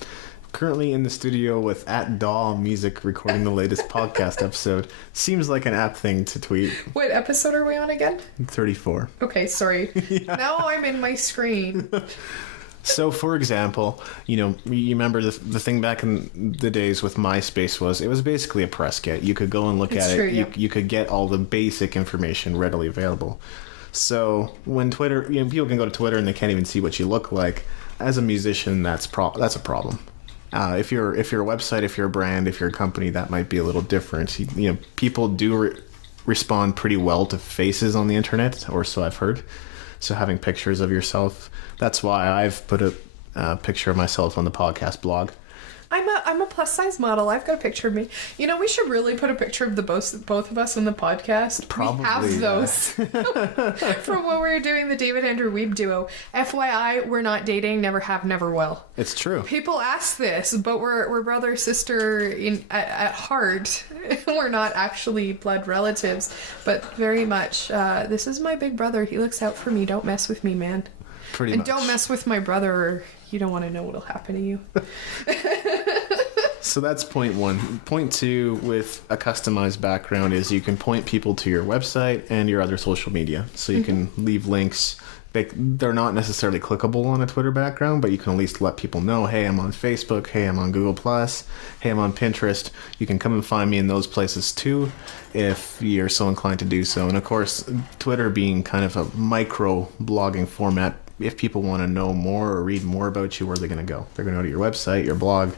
Currently in the studio with @Daw Music recording the latest podcast episode. Seems like an apt thing to tweet. What episode are we on again? 34. Okay, sorry. Yeah. Now I'm in my screen. So, for example, you remember the thing back in the days with MySpace it was basically a press kit. You could go and look at it. Yeah. You could get all the basic information readily available. So when Twitter, people can go to Twitter and they can't even see what you look like. As a musician, that's a problem. If you're a website, if you're a brand, if you're a company, that might be a little different. People do respond pretty well to faces on the internet, or so I've heard. So having pictures of yourself, that's why I've put a picture of myself on the podcast blog. I'm a plus size model. I've got a picture of me. We should really put a picture of the both of us on the podcast. Probably. We have those from when we were doing the David Andrew Weeb duo. FYI, we're not dating. Never have. Never will. It's true. People ask this, but we're brother sister at heart. We're not actually blood relatives, but very much. This is my big brother. He looks out for me. Don't mess with me, man. Pretty much. And don't mess with my brother, or you don't want to know what'll happen to you. So that's point one. Point two with a customized background is you can point people to your website and your other social media. So you can leave links. They're not necessarily clickable on a Twitter background, but you can at least let people know, hey, I'm on Facebook, hey, I'm on Google+, hey, I'm on Pinterest. You can come and find me in those places too if you're so inclined to do so. And of course, Twitter being kind of a micro blogging format, if people want to know more or read more about you, where are they going to go? They're going to go to your website, your blog,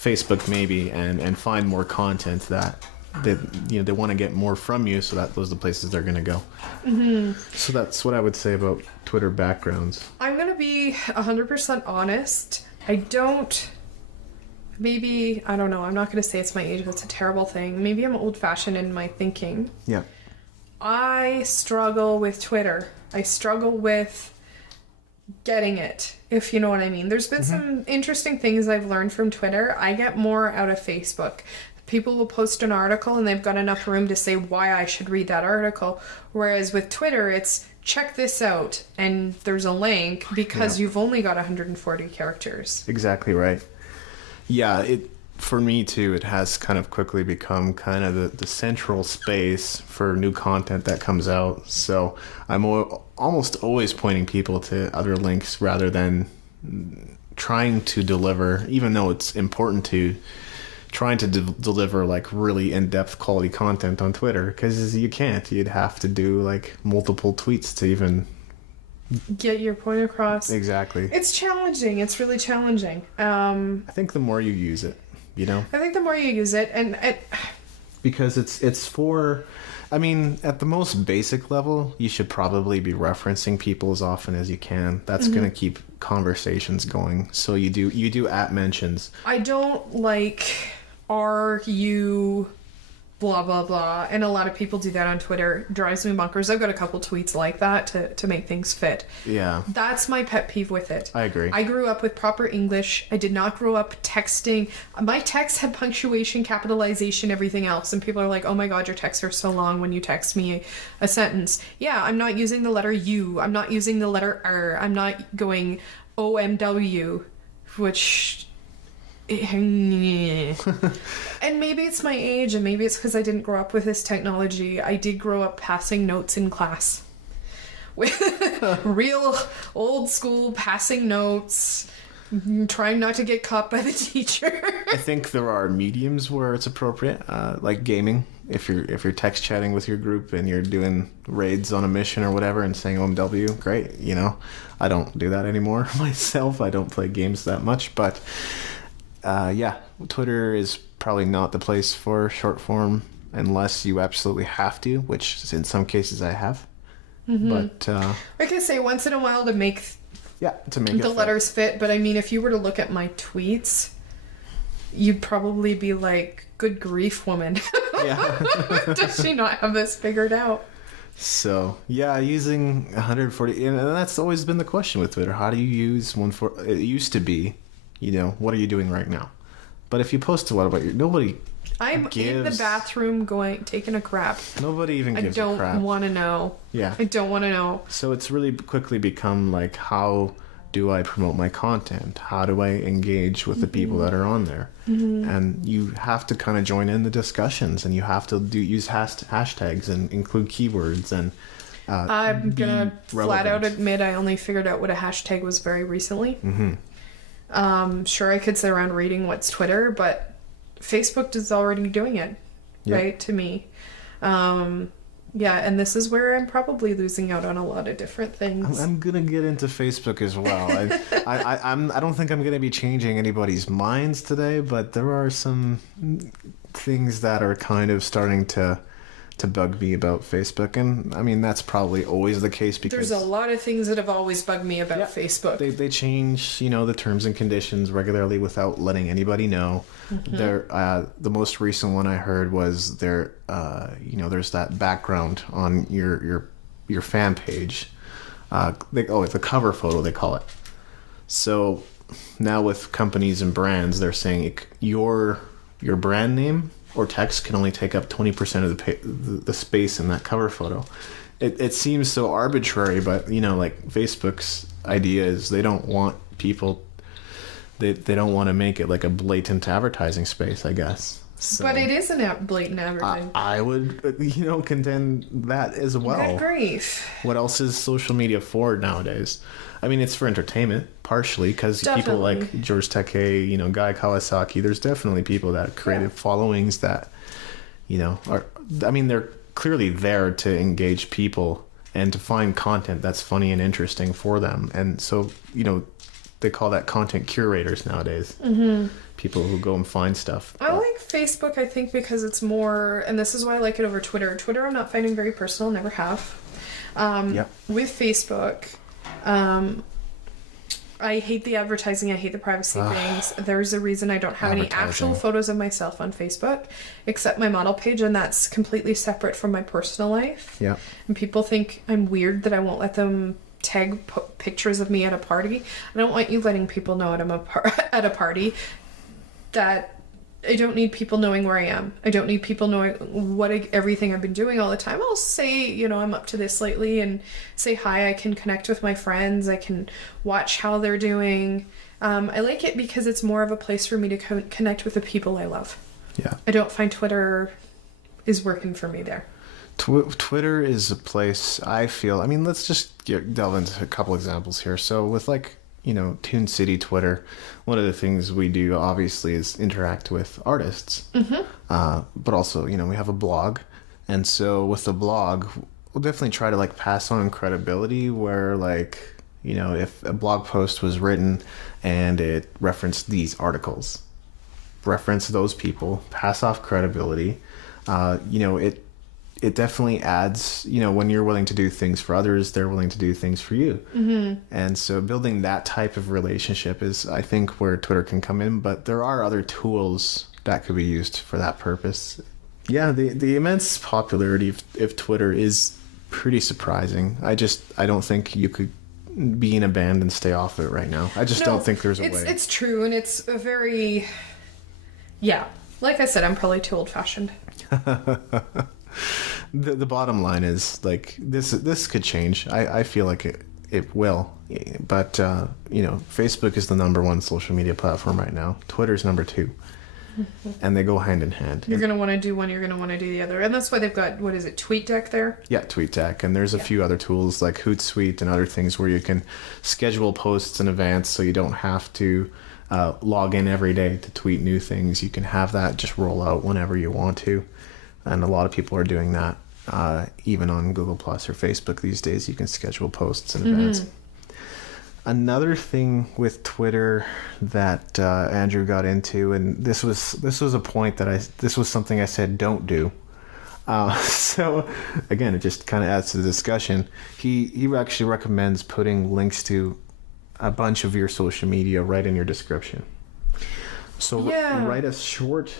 Facebook maybe, and find more content that they want to get more from you, so that those are the places they're going to go. So that's what I would say about Twitter backgrounds. I'm going to be 100% honest. I don't know. I'm not going to say it's my age. That's a terrible thing. Maybe I'm old-fashioned in my thinking. Yeah. I struggle with Twitter. I struggle with getting it, if you know what I mean. There's been some interesting things I've learned from Twitter. I get more out of Facebook. People will post an article and they've got enough room to say why I should read that article. Whereas with Twitter, it's check this out and there's a link because you've only got 140 characters. Exactly right. Yeah, for me too, it has kind of quickly become kind of the central space for new content that comes out. So I'm almost always pointing people to other links rather than trying to deliver, even though it's important to trying to deliver like really in-depth quality content on Twitter, because you can't. You'd have to do like multiple tweets to even get your point across. Exactly. It's challenging. It's really challenging. I think the more you use it, I think the more you use it, and because it's for, I mean, at the most basic level, you should probably be referencing people as often as you can. That's going to keep conversations going. So you do at mentions. I don't like you blah blah blah, and a lot of people do that on Twitter. Drives me bonkers. I've got a couple tweets like that to make things fit. Yeah, that's my pet peeve with it. I agree. I grew up with proper English. I did not grow up texting. My texts had punctuation, capitalization, everything else, and people are like, oh my god, your texts are so long when you text me a sentence. Yeah, I'm not using the letter U, I'm not using the letter R, I'm not going OMW, which and maybe it's my age, and maybe it's because I didn't grow up with this technology. I did grow up passing notes in class with real old school passing notes, trying not to get caught by the teacher. I think there are mediums where it's appropriate, like gaming. If you're text chatting with your group and you're doing raids on a mission or whatever and saying OMW, great. I don't do that anymore myself. I don't play games that much, but yeah, Twitter is probably not the place for short form unless you absolutely have to, which in some cases I have. But like I say, once in a while to make the letters fit. But I mean, if you were to look at my tweets, you'd probably be like, good grief, woman. Does she not have this figured out? So yeah, using 140, and that's always been the question with Twitter. How do you use 140? It used to be, what are you doing right now? But if you post a lot about nobody I'm in the bathroom taking a crap. Nobody even gives a crap. I don't want to know. Yeah. I don't want to know. So it's really quickly become like, how do I promote my content? How do I engage with the people that are on there? And you have to kind of join in the discussions, and you have to use hashtags and include keywords and I'm going to flat out admit I only figured out what a hashtag was very recently. Sure, I could sit around reading what's Twitter, but Facebook is already doing it, right, to me. Yeah, and this is where I'm probably losing out on a lot of different things. I'm going to get into Facebook as well. I don't think I'm going to be changing anybody's minds today, but there are some things that are kind of starting to bug me about Facebook, and I mean that's probably always the case because there's a lot of things that have always bugged me about Facebook. They change, the terms and conditions regularly without letting anybody know. The most recent one I heard was there's that background on your fan page. It's a cover photo they call it. So now with companies and brands, they're saying your brand name or text can only take up 20% of the space in that cover photo. It seems so arbitrary, but like Facebook's idea is they don't want people they don't want to make it like a blatant advertising space, I guess. So, but it is a blatant advertising. I would, contend that as well. Good grief. What else is social media for nowadays? I mean, it's for entertainment, partially, because people like George Takei, Guy Kawasaki, there's definitely people that created followings that, are, I mean, they're clearly there to engage people and to find content that's funny and interesting for them. And so, they call that content curators nowadays. Mm-hmm. People who go and find stuff. I like Facebook, I think, because it's more, and this is why I like it over Twitter. Twitter I'm not finding very personal, never have. With Facebook, I hate the advertising, I hate the privacy things. There's a reason I don't have any actual photos of myself on Facebook, except my model page, and that's completely separate from my personal life. Yeah. And people think I'm weird that I won't let them tag pictures of me at a party. I don't want you letting people know at a party that I don't need people knowing where I am. I don't need people knowing everything I've been doing all the time. I'll say, I'm up to this lately and say hi. I can connect with my friends. I can watch how they're doing. I like it because it's more of a place for me to connect with the people I love. Yeah. I don't find Twitter is working for me there. Twitter is a place I feel, I mean, let's just delve into a couple examples here. So with Toon City Twitter, one of the things we do obviously is interact with artists. Mm-hmm. But also, we have a blog. And so with the blog, we'll definitely try to pass on credibility where if a blog post was written and it referenced these articles, reference those people, pass off credibility. It definitely adds, when you're willing to do things for others, they're willing to do things for you. Mm-hmm. And so building that type of relationship is, I think, where Twitter can come in. But there are other tools that could be used for that purpose. Yeah, the immense popularity of Twitter is pretty surprising. I don't think you could be in a band and stay off it right now. I just don't think there's a way. It's true, and it's a very... Yeah, like I said, I'm probably too old-fashioned. The bottom line is this could change. I feel like it will, but Facebook is the number one social media platform right now. Twitter's number 2, and they go hand in hand. You're gonna want to do one, you're gonna want to do the other, and that's why they've got TweetDeck there. Yeah, TweetDeck, and there's a few other tools like Hootsuite and other things where you can schedule posts in advance, so you don't have to log in every day to tweet new things. You can have that just roll out whenever you want to. And a lot of people are doing that, even on Google Plus or Facebook these days. You can schedule posts in advance. Another thing with Twitter that Andrew got into, and this was a point that this was something I said don't do. So again, it just kind of adds to the discussion. He actually recommends putting links to a bunch of your social media right in your description. So write a short,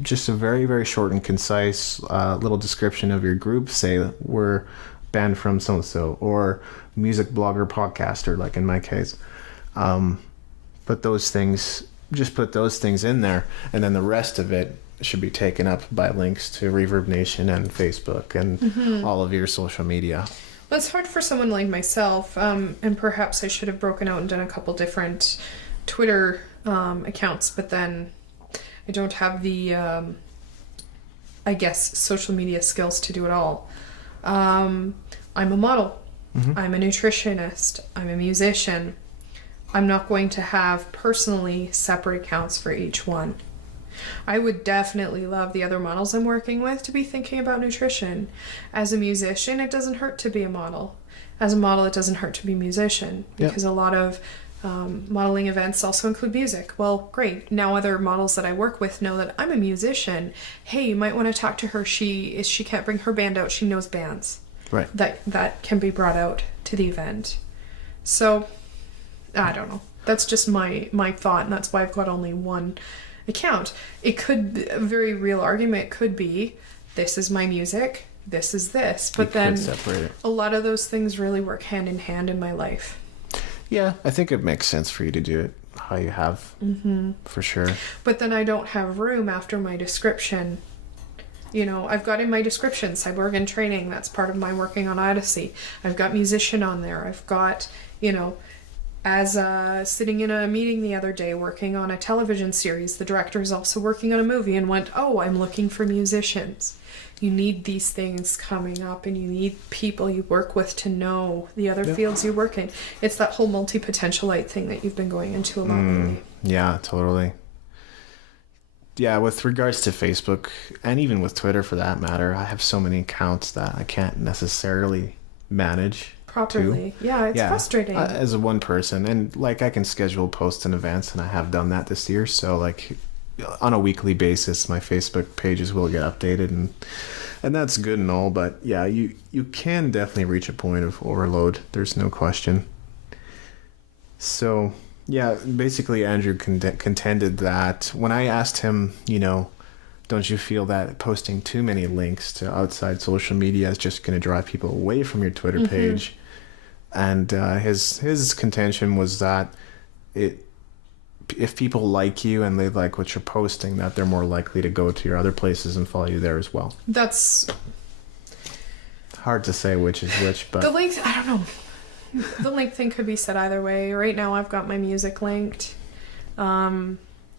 just a very, very short and concise little description of your group. Say we're band from so-and-so, or music blogger podcaster, like in my case. Put those things in there, and then the rest of it should be taken up by links to Reverb Nation and Facebook and all of your social media. Well, it's hard for someone like myself, and perhaps I should have broken out and done a couple different Twitter accounts, but then I don't have the, I guess, social media skills to do it all. I'm a model. Mm-hmm. I'm a nutritionist. I'm a musician. I'm not going to have personally separate accounts for each one. I would definitely love the other models I'm working with to be thinking about nutrition. As a musician, it doesn't hurt to be a model. As a model, it doesn't hurt to be a musician, because a lot of modeling events also include music. Well, great. Now other models that I work with know that I'm a musician. Hey, you might want to talk to her. She can't bring her band out. She knows bands. Right. That can be brought out to the event. So, I don't know. That's just my thought, and that's why I've got only one account. It could, a very real argument could be, this is my music, this is this. But then a lot of those things really work hand in hand in my life. Yeah, I think it makes sense for you to do it how you have, for sure. But then I don't have room after my description. You know, I've got in my description cyborg in training. That's part of my working on Odyssey. I've got musician on there. I've got, As sitting in a meeting the other day working on a television series, the director is also working on a movie and went, oh, I'm looking for musicians. You need these things coming up, and you need people you work with to know the other fields you work in. It's that whole multi-potentialite thing that you've been going into a lot lately. Yeah, totally. Yeah, with regards to Facebook, and even with Twitter for that matter, I have so many accounts that I can't necessarily manage Properly. Yeah, it's frustrating. As a one person, and like I can schedule posts in advance, and I have done that this year, so like on a weekly basis my Facebook pages will get updated, and that's good and all, but yeah, you can definitely reach a point of overload. There's no question. So yeah, basically Andrew contended that when I asked him, don't you feel that posting too many links to outside social media is just going to drive people away from your Twitter page? And his contention was that if people like you and they like what you're posting, that they're more likely to go to your other places and follow you there as well. That's hard to say which is which, but the link, I don't know. The link thing could be said either way. Right now I've got my music linked.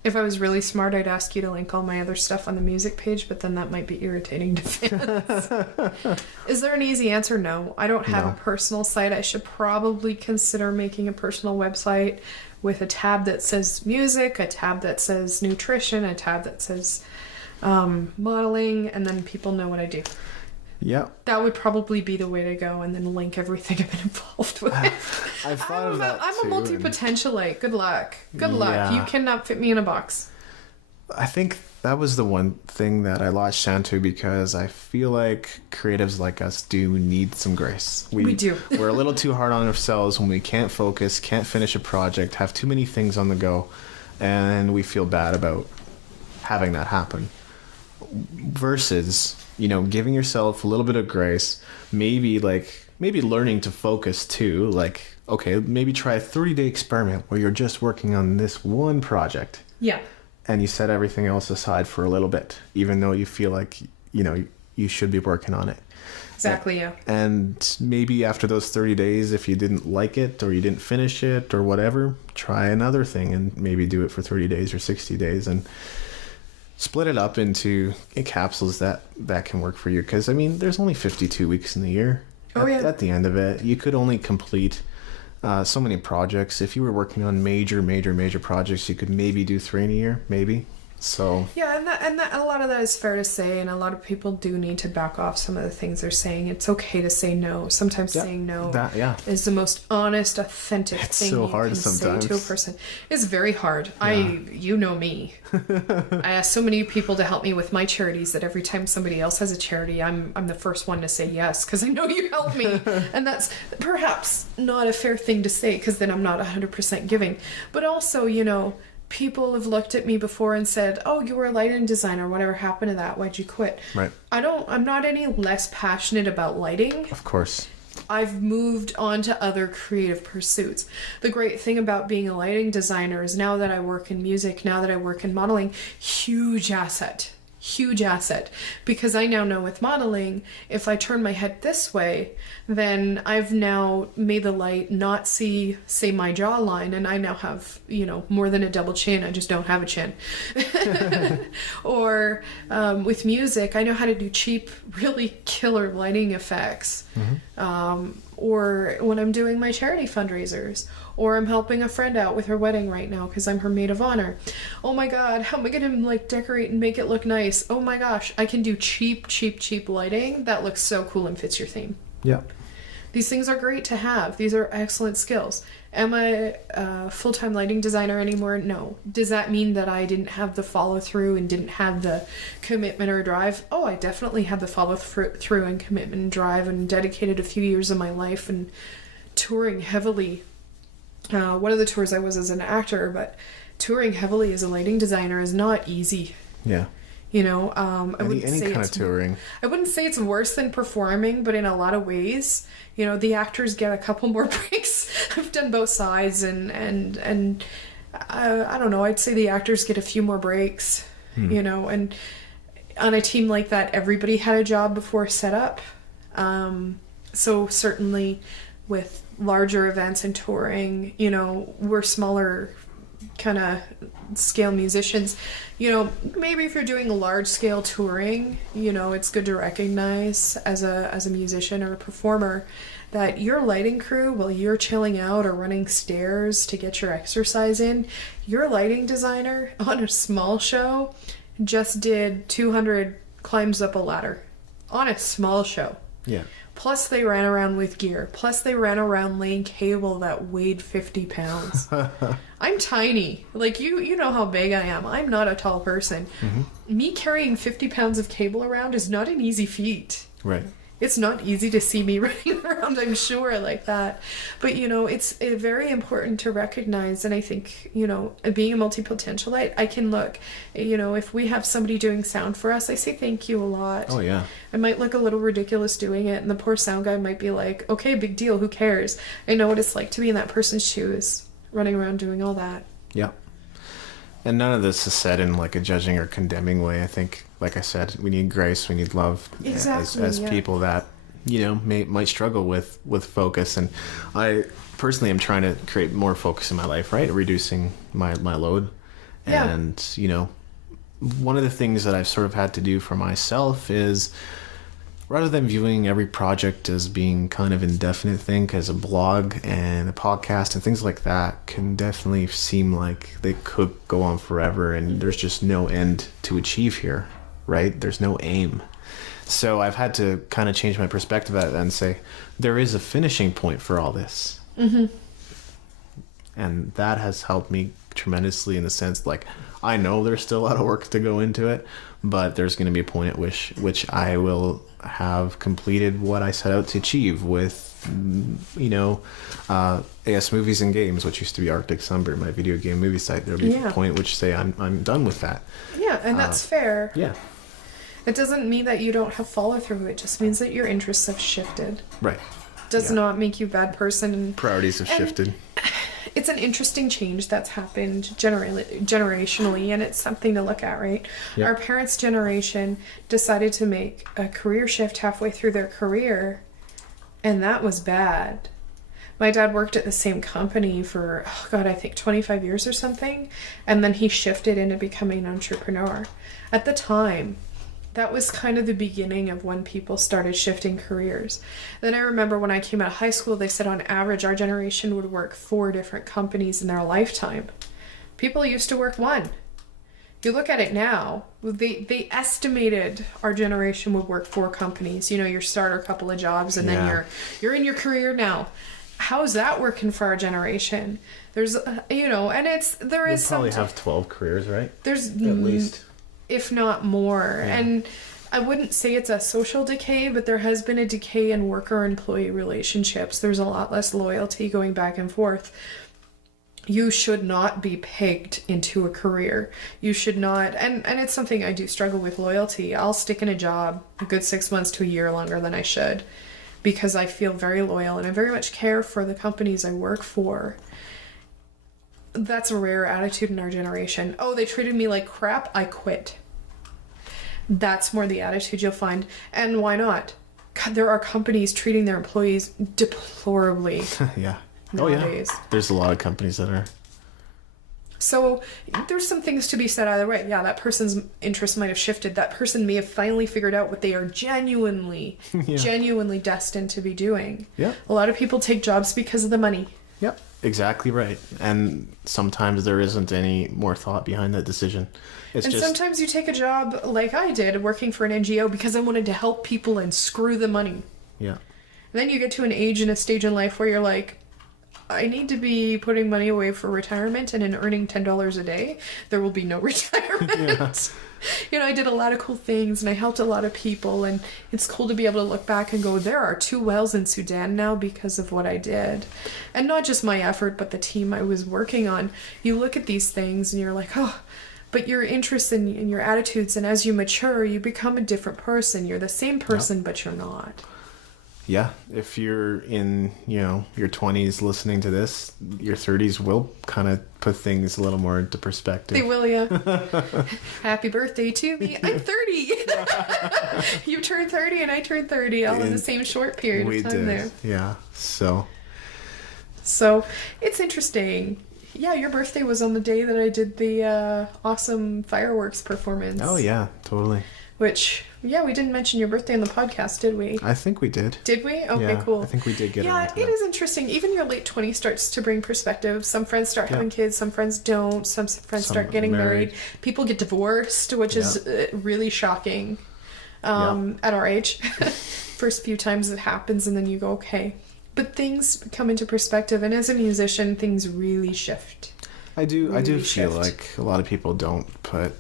If I was really smart, I'd ask you to link all my other stuff on the music page, but then that might be irritating to fans. Is there an easy answer? No. I don't have a personal site. I should probably consider making a personal website with a tab that says music, a tab that says nutrition, a tab that says modeling, and then people know what I do. Yeah. That would probably be the way to go, and then link everything I've been involved with. I've thought of that I'm a multi-potentialite. Good luck. Good luck. You cannot fit me in a box. I think that was the one thing that I latched onto, because I feel like creatives like us do need some grace. We do. We're a little too hard on ourselves when we can't focus, can't finish a project, have too many things on the go, and we feel bad about having that happen. Versus, giving yourself a little bit of grace, maybe learning to focus too. Like, okay, maybe try a 30-day experiment where you're just working on this one project. Yeah. And you set everything else aside for a little bit, even though you feel like, you should be working on it. Exactly, yeah. And maybe after those 30 days, if you didn't like it or you didn't finish it or whatever, try another thing and maybe do it for 30 days or 60 days and split it up into capsules that can work for you. Because, there's only 52 weeks in the year. At the end of it, you could only complete so many projects. If you were working on major projects, you could maybe do 3 in a year, maybe. So yeah, and that a lot of that is fair to say, and a lot of people do need to back off some of the things they're saying. It's okay to say no. Sometimes saying no is the most honest, authentic thing so you hard can sometimes. say to a person. It's very hard. You know me. I ask so many people to help me with my charities that every time somebody else has a charity, I'm the first one to say yes, because I know you help me. And that's perhaps not a fair thing to say, because then I'm not 100% giving. But also, people have looked at me before and said, oh, you were a lighting designer. Whatever happened to that? Why'd you quit? Right. I'm not any less passionate about lighting. Of course. I've moved on to other creative pursuits. The great thing about being a lighting designer is now that I work in music, now that I work in modeling, huge asset, because I now know with modeling, if I turn my head this way, then I've now made the light not see, say, my jawline, and I now have, more than a double chin. I just don't have a chin. Or with music, I know how to do cheap, really killer lighting effects. Or when I'm doing my charity fundraisers, or I'm helping a friend out with her wedding right now because I'm her maid of honor. Oh my god, how am I gonna decorate and make it look nice? Oh my gosh, I can do cheap lighting that looks so cool and fits your theme. Yeah. These things are great to have. These are excellent skills. Am I a full-time lighting designer anymore? No. Does that mean that I didn't have the follow-through and didn't have the commitment or drive? Oh, I definitely had the follow-through and commitment and drive, and dedicated a few years of my life and touring heavily. One of the tours I was as an actor, but touring heavily as a lighting designer is not easy. Yeah. I wouldn't say kind of touring. I wouldn't say it's worse than performing, but in a lot of ways, the actors get a couple more breaks. I've done both sides, and I don't know. I'd say the actors get a few more breaks. And on a team like that, everybody had a job before setup. So certainly with larger events and touring. You know, we're smaller kind of scale musicians. You know, maybe if you're doing large scale touring, you know, it's good to recognize as a musician or a performer that your lighting crew, while you're chilling out or running stairs to get your exercise in, your lighting designer on a small show just did 200 climbs up a ladder on a small show. Yeah. Plus they ran around with gear. Plus they ran around laying cable that weighed 50 pounds. I'm tiny. Like, you know how big I am. I'm not a tall person. Mm-hmm. Me carrying 50 pounds of cable around is not an easy feat. Right. It's not easy to see me running around, I'm sure, like that. But, you know, it's very important to recognize. And I think, you know, being a multi-potentialite, I can look, you know, if we have somebody doing sound for us, I say thank you a lot. Oh, yeah. I might look a little ridiculous doing it. And the poor sound guy might be like, okay, big deal. Who cares? I know what it's like to be in that person's shoes, running around doing all that. Yeah. And none of this is said in like a judging or condemning way. I think, like I said, we need grace, we need love as people that, you know, might struggle with focus. And I personally am trying to create more focus in my life, right? Reducing my load. Yeah. And, you know, one of the things that I've sort of had to do for myself is, rather than viewing every project as being kind of indefinite thing, because a blog and a podcast and things like that can definitely seem like they could go on forever, and there's just no end to achieve here, right? There's no aim. So I've had to kind of change my perspective at it and say, there is a finishing point for all this. Mm-hmm. And that has helped me tremendously in the sense, like, I know there's still a lot of work to go into it, but there's going to be a point at which I will have completed what I set out to achieve with, you know, AS Movies and Games, which used to be Arctic Sunbird, my video game movie site. There'll be a point at which say I'm done with that. Yeah, and that's fair. Yeah. It doesn't mean that you don't have follow through. It just means that your interests have shifted. Right. Does not make you a bad person. Priorities have shifted. It's an interesting change that's happened generationally, and it's something to look at, right? Yep. Our parents' generation decided to make a career shift halfway through their career, and that was bad. My dad worked at the same company for, I think 25 years or something, and then he shifted into becoming an entrepreneur. At the time, that was kind of the beginning of when people started shifting careers. Then I remember when I came out of high school, they said on average our generation would work 4 different companies in their lifetime. People used to work 1. You look at it now, they estimated our generation would work 4 companies. You know, your starter couple of jobs, and then you're in your career now. How's that working for our generation? There's, you know, and there is probably have 12 careers, right? There's at least, if not more. Yeah. And I wouldn't say it's a social decay, but there has been a decay in worker-employee relationships. There's a lot less loyalty going back and forth. You should not be pegged into a career. You should not, and it's something I do struggle with, loyalty. I'll stick in a job a good 6 months to a year longer than I should, because I feel very loyal and I very much care for the companies I work for. That's a rare attitude in our generation. Oh, they treated me like crap, I quit. That's more the attitude you'll find. And why not? God, there are companies treating their employees deplorably. Yeah. Nowadays. Oh, yeah. There's a lot of companies that are. So there's some things to be said either way. Yeah, that person's interest might have shifted. That person may have finally figured out what they are genuinely destined to be doing. Yeah. A lot of people take jobs because of the money. Yep. Exactly right. And sometimes there isn't any more thought behind that decision. Sometimes you take a job like I did, working for an NGO because I wanted to help people and screw the money. Yeah. And then you get to an age and a stage in life where you're like, I need to be putting money away for retirement, and in earning $10 a day, there will be no retirement. Yeah. You know, I did a lot of cool things and I helped a lot of people, and it's cool to be able to look back and go, there are 2 wells in Sudan now because of what I did. And not just my effort, but the team I was working on. You look at these things and you're like, oh, but your interests and your attitudes, and as you mature, you become a different person. You're the same person, but you're not. Yeah, if you're in, you know, your 20s listening to this, your 30s will kind of put things a little more into perspective. They will, yeah. Happy birthday to me. I'm 30. You turned 30 and I turned 30 all in the same short period of time there. Yeah, so So it's interesting. Yeah, your birthday was on the day that I did the awesome fireworks performance. Oh, yeah, totally. Which, yeah, we didn't mention your birthday on the podcast, did we? I think we did. Did we? Okay, Yeah, cool. I think we did get Yeah, around to it that. is interesting. Even your late 20s starts to bring perspective. Some friends start having kids, some friends don't. Some friends Some start getting married. married. People get divorced, which is really shocking at our age. First few times it happens, and then you go, okay. But things come into perspective, and as a musician, things really shift. I do Really feel shift. like a lot of people don't put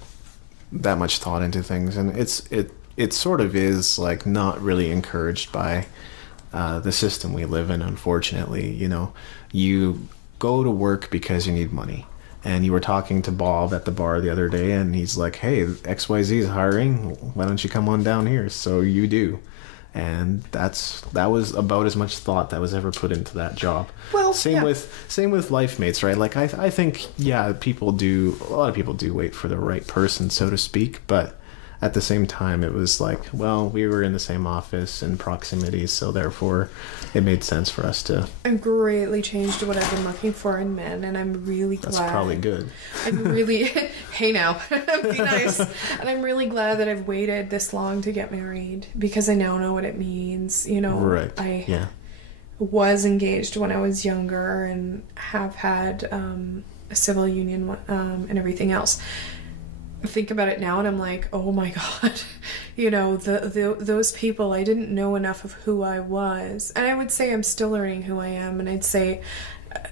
that much thought into things, and it sort of is like not really encouraged by the system we live in. Unfortunately, you go to work because you need money. And you were talking to Bob at the bar the other day, and he's like, "Hey, XYZ is hiring. Why don't you come on down here?" So you do. And that was about as much thought that was ever put into that job. Well, same yeah. with life mates, right? Like I think a lot of people do wait for the right person, so to speak, but at the same time it was like, well, we were in the same office in proximity, so therefore it made sense for us to. I've greatly changed what I've been looking for in men, and I'm really glad. That's probably good. I'm really, hey now, be nice. And I'm really glad that I've waited this long to get married, because I now know what it means. Right. I was engaged when I was younger and have had a civil union and everything else. I think about it now and I'm like, oh my God, those people, I didn't know enough of who I was. And I would say I'm still learning who I am. And I'd say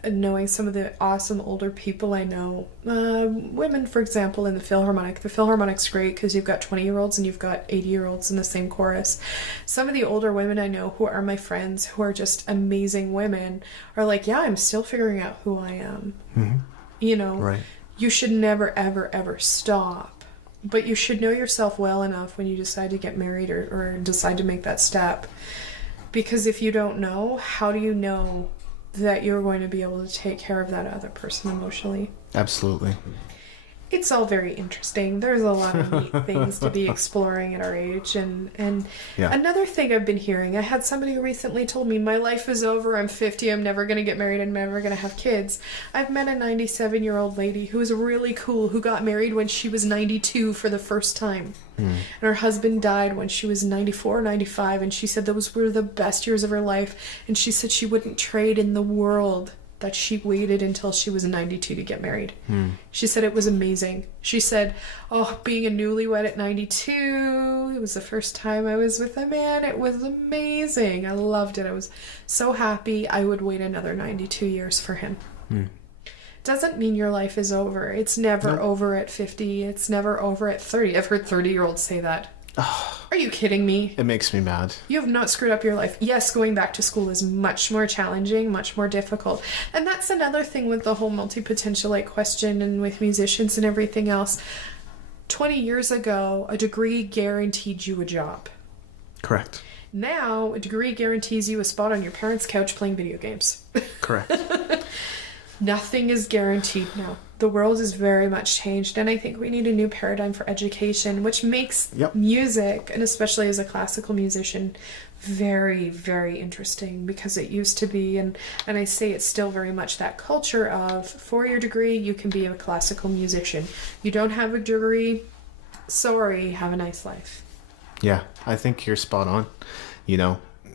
knowing some of the awesome older people I know, women, for example, in the Philharmonic. The Philharmonic's great because you've got 20-year-olds and you've got 80-year-olds in the same chorus. Some of the older women I know who are my friends, who are just amazing women, are like, yeah, I'm still figuring out who I am. Mm-hmm. Right. You should never, ever, ever stop. But you should know yourself well enough when you decide to get married or decide to make that step. Because if you don't know, how do you know that you're going to be able to take care of that other person emotionally? Absolutely. It's all very interesting. There's a lot of neat things to be exploring at our age. And another thing I've been hearing, I had somebody who recently told me, my life is over, I'm 50, I'm never going to get married, I'm never going to have kids. I've met a 97-year-old lady who was really cool, who got married when she was 92 for the first time. And her husband died when she was 94, 95, and she said those were the best years of her life. And she said she wouldn't trade in the world that she waited until she was 92 to get married. She said it was amazing. She said, being a newlywed at 92, it was the first time I was with a man. It was amazing. I loved it. I was so happy. I would wait another 92 years for him. Doesn't mean your life is over. It's never over at 50. It's never over at 30. I've heard 30-year-olds say that. Are you kidding me? It makes me mad. You have not screwed up your life. Yes, going back to school is much more challenging, much more difficult. And that's another thing with the whole multi-potentialite question and with musicians and everything else. 20 years ago, a degree guaranteed you a job. Correct. Now, a degree guarantees you a spot on your parents' couch playing video games. Correct. Nothing is guaranteed now. The world is very much changed, and I think we need a new paradigm for education, which makes music, and especially as a classical musician, very, very interesting, because it used to be, and I say it's still very much that culture of, for your degree, you can be a classical musician. You don't have a degree, sorry, have a nice life. Yeah, I think you're spot on.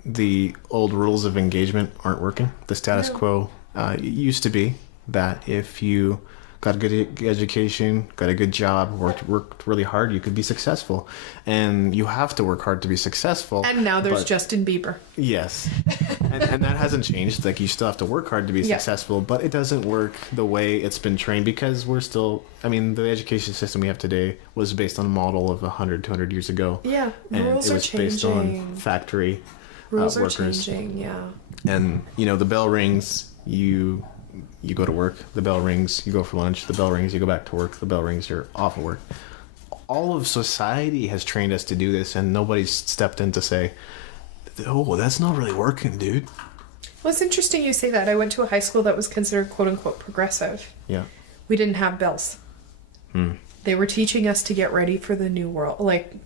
The old rules of engagement aren't working. The status quo used to be that if you got a good education, got a good job, worked really hard, you could be successful. And you have to work hard to be successful. And now there's Justin Bieber. Yes. and that hasn't changed. Like, you still have to work hard to be successful, but it doesn't work the way it's been trained, because we're still, the education system we have today was based on a model of 100, 200 years ago. Yeah, and rules it are was changing. based on factory Rules are workers. changing, yeah. And, the bell rings, you go to work, the bell rings, you go for lunch, the bell rings, you go back to work, the bell rings, you're off of work. All of society has trained us to do this, and nobody's stepped in to say, oh, that's not really working, dude. Well, it's interesting you say that. I went to a high school that was considered quote-unquote progressive. Yeah. We didn't have bells. They were teaching us to get ready for the new world. Like,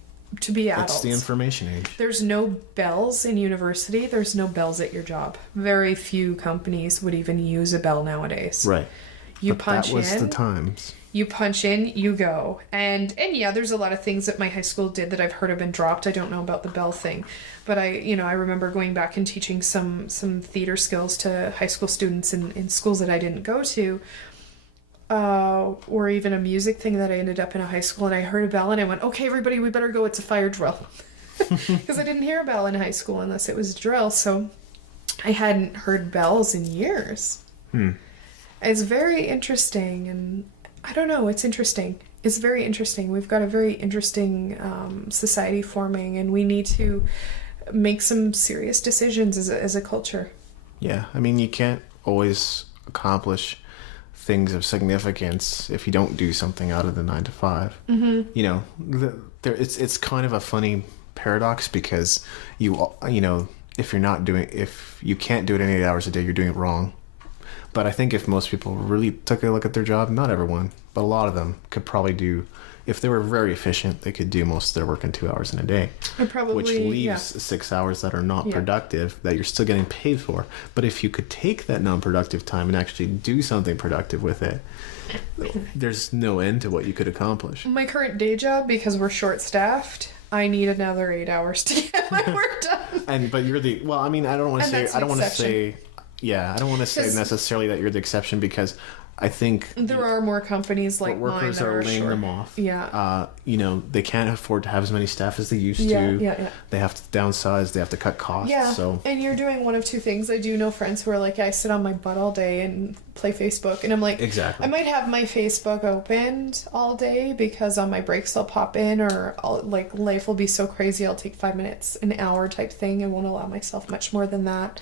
to be adults. It's the information age. There's no bells in university. There's no bells at your job. Very few companies would even use a bell nowadays. Right. You But punch that was in. the times. You punch in, you go. And yeah, there's a lot of things that my high school did that I've heard have been dropped. I don't know about the bell thing. But I remember going back and teaching some theater skills to high school students in schools that I didn't go to. Or even a music thing that I ended up in a high school, and I heard a bell and I went, okay, everybody, we better go. It's a fire drill. Because I didn't hear a bell in high school unless it was a drill. So I hadn't heard bells in years. It's very interesting, and I don't know, it's interesting. It's very interesting. We've got a very interesting society forming, and we need to make some serious decisions as a culture. Yeah, I mean, you can't always accomplish things of significance if you don't do something out of the 9 to 5. You know, it's kind of a funny paradox, because you know, if you can't do it in 8 hours a day, you're doing it wrong. But I think if most people really took a look at their job, not everyone, but a lot of them could probably do, if they were very efficient, they could do most of their work in 2 hours in a day. Which leaves 6 hours that are not productive, that you're still getting paid for. But if you could take that non-productive time and actually do something productive with it, there's no end to what you could accomplish. My current day job, because we're short-staffed, I need another 8 hours to get my work done. But you're the, well, I mean, I don't want to say necessarily that you're the exception, because I think there are more companies like mine workers that are laying them off. Yeah. You know, they can't afford to have as many staff as they used to. Yeah. They have to downsize. They have to cut costs. Yeah. So. And you're doing one of two things. I do know friends who are like, I sit on my butt all day and play Facebook, and I'm like, exactly. I might have my Facebook opened all day because on my breaks I'll pop in, or like life will be so crazy I'll take 5 minutes, an hour type thing. I won't allow myself much more than that.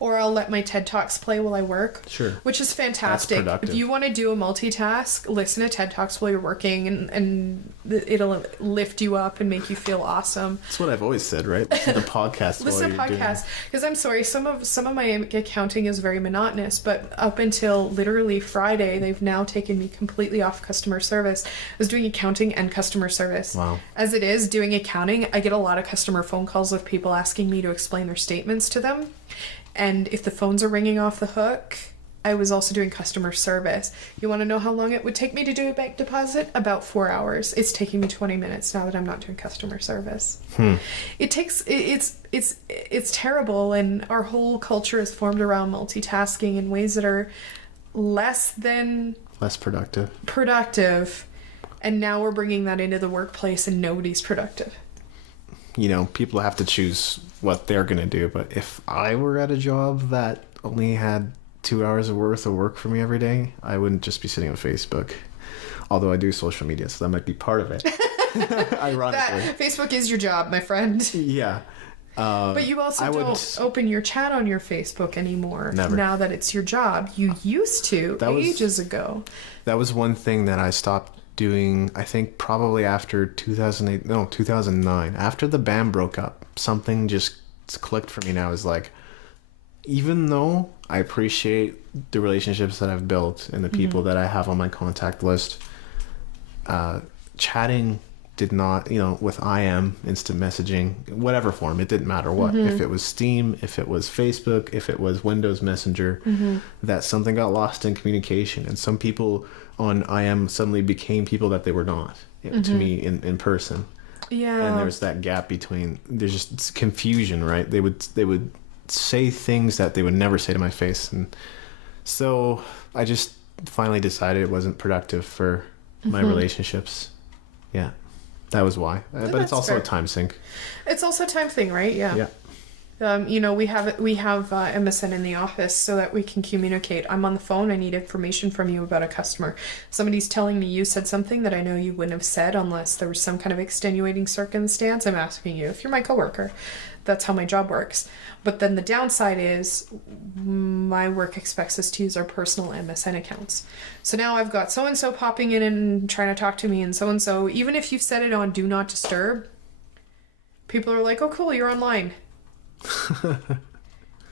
Or I'll let my TED Talks play while I work. Sure. Which is fantastic. That's productive. If you want to do a multitask, listen to TED Talks while you're working, and it'll lift you up and make you feel awesome. That's what I've always said, right? Listen to podcasts. Listen to podcasts. Because I'm sorry, some of my accounting is very monotonous, but up until literally Friday, they've now taken me completely off customer service. I was doing accounting and customer service. Wow. As it is, doing accounting, I get a lot of customer phone calls with people asking me to explain their statements to them. And if the phones are ringing off the hook, I was also doing customer service. You want to know how long it would take me to do a bank deposit? About 4 hours. It's taking me 20 minutes now that I'm not doing customer service. It's terrible, and our whole culture is formed around multitasking in ways that are less productive. And now we're bringing that into the workplace, and nobody's productive. You know, people have to choose what they're going to do. But if I were at a job that only had 2 hours worth of work for me every day, I wouldn't just be sitting on Facebook. Although I do social media, so that might be part of it. Ironically. Facebook is your job, my friend. Yeah. But you also don't open your chat on your Facebook anymore. Never. Now that it's your job. You used to ages ago. That was one thing that I stopped doing, I think probably after 2009. After the band broke up, something just clicked for me now. Is like, even though I appreciate the relationships that I've built and the people that I have on my contact list, chatting did not, with IM, instant messaging, whatever form, it didn't matter what. If it was Steam, if it was Facebook, if it was Windows Messenger, that something got lost in communication. And some people on IM suddenly became people that they were not to me in person. Yeah. And there's that gap between, there's just confusion, right? They would say things that they would never say to my face. And so I just finally decided it wasn't productive for my relationships. Yeah. That was why. But it's also fair. A time sink. It's also a time thing, right? Yeah. Yeah. We have MSN in the office so that we can communicate. I'm on the phone. I need information from you about a customer. Somebody's telling me you said something that I know you wouldn't have said unless there was some kind of extenuating circumstance. I'm asking you if you're my coworker. That's how my job works. But then the downside is my work expects us to use our personal MSN accounts. So now I've got so-and-so popping in and trying to talk to me, and so-and-so, even if you've set it on Do Not Disturb, people are like, oh, cool, you're online.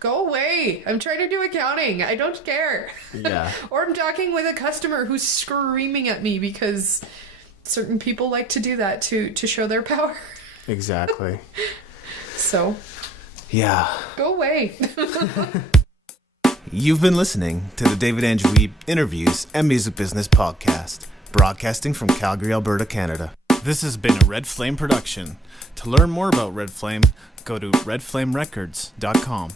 Go away. I'm trying to do accounting. I don't care. Yeah. Or I'm talking with a customer who's screaming at me because certain people like to do that to show their power. Exactly. So, Yeah. go away. You've been listening to the David Andrew Interviews and Music Business Podcast, broadcasting from Calgary, Alberta, Canada. This has been a Red Flame production. To learn more about Red Flame, go to redflamerecords.com.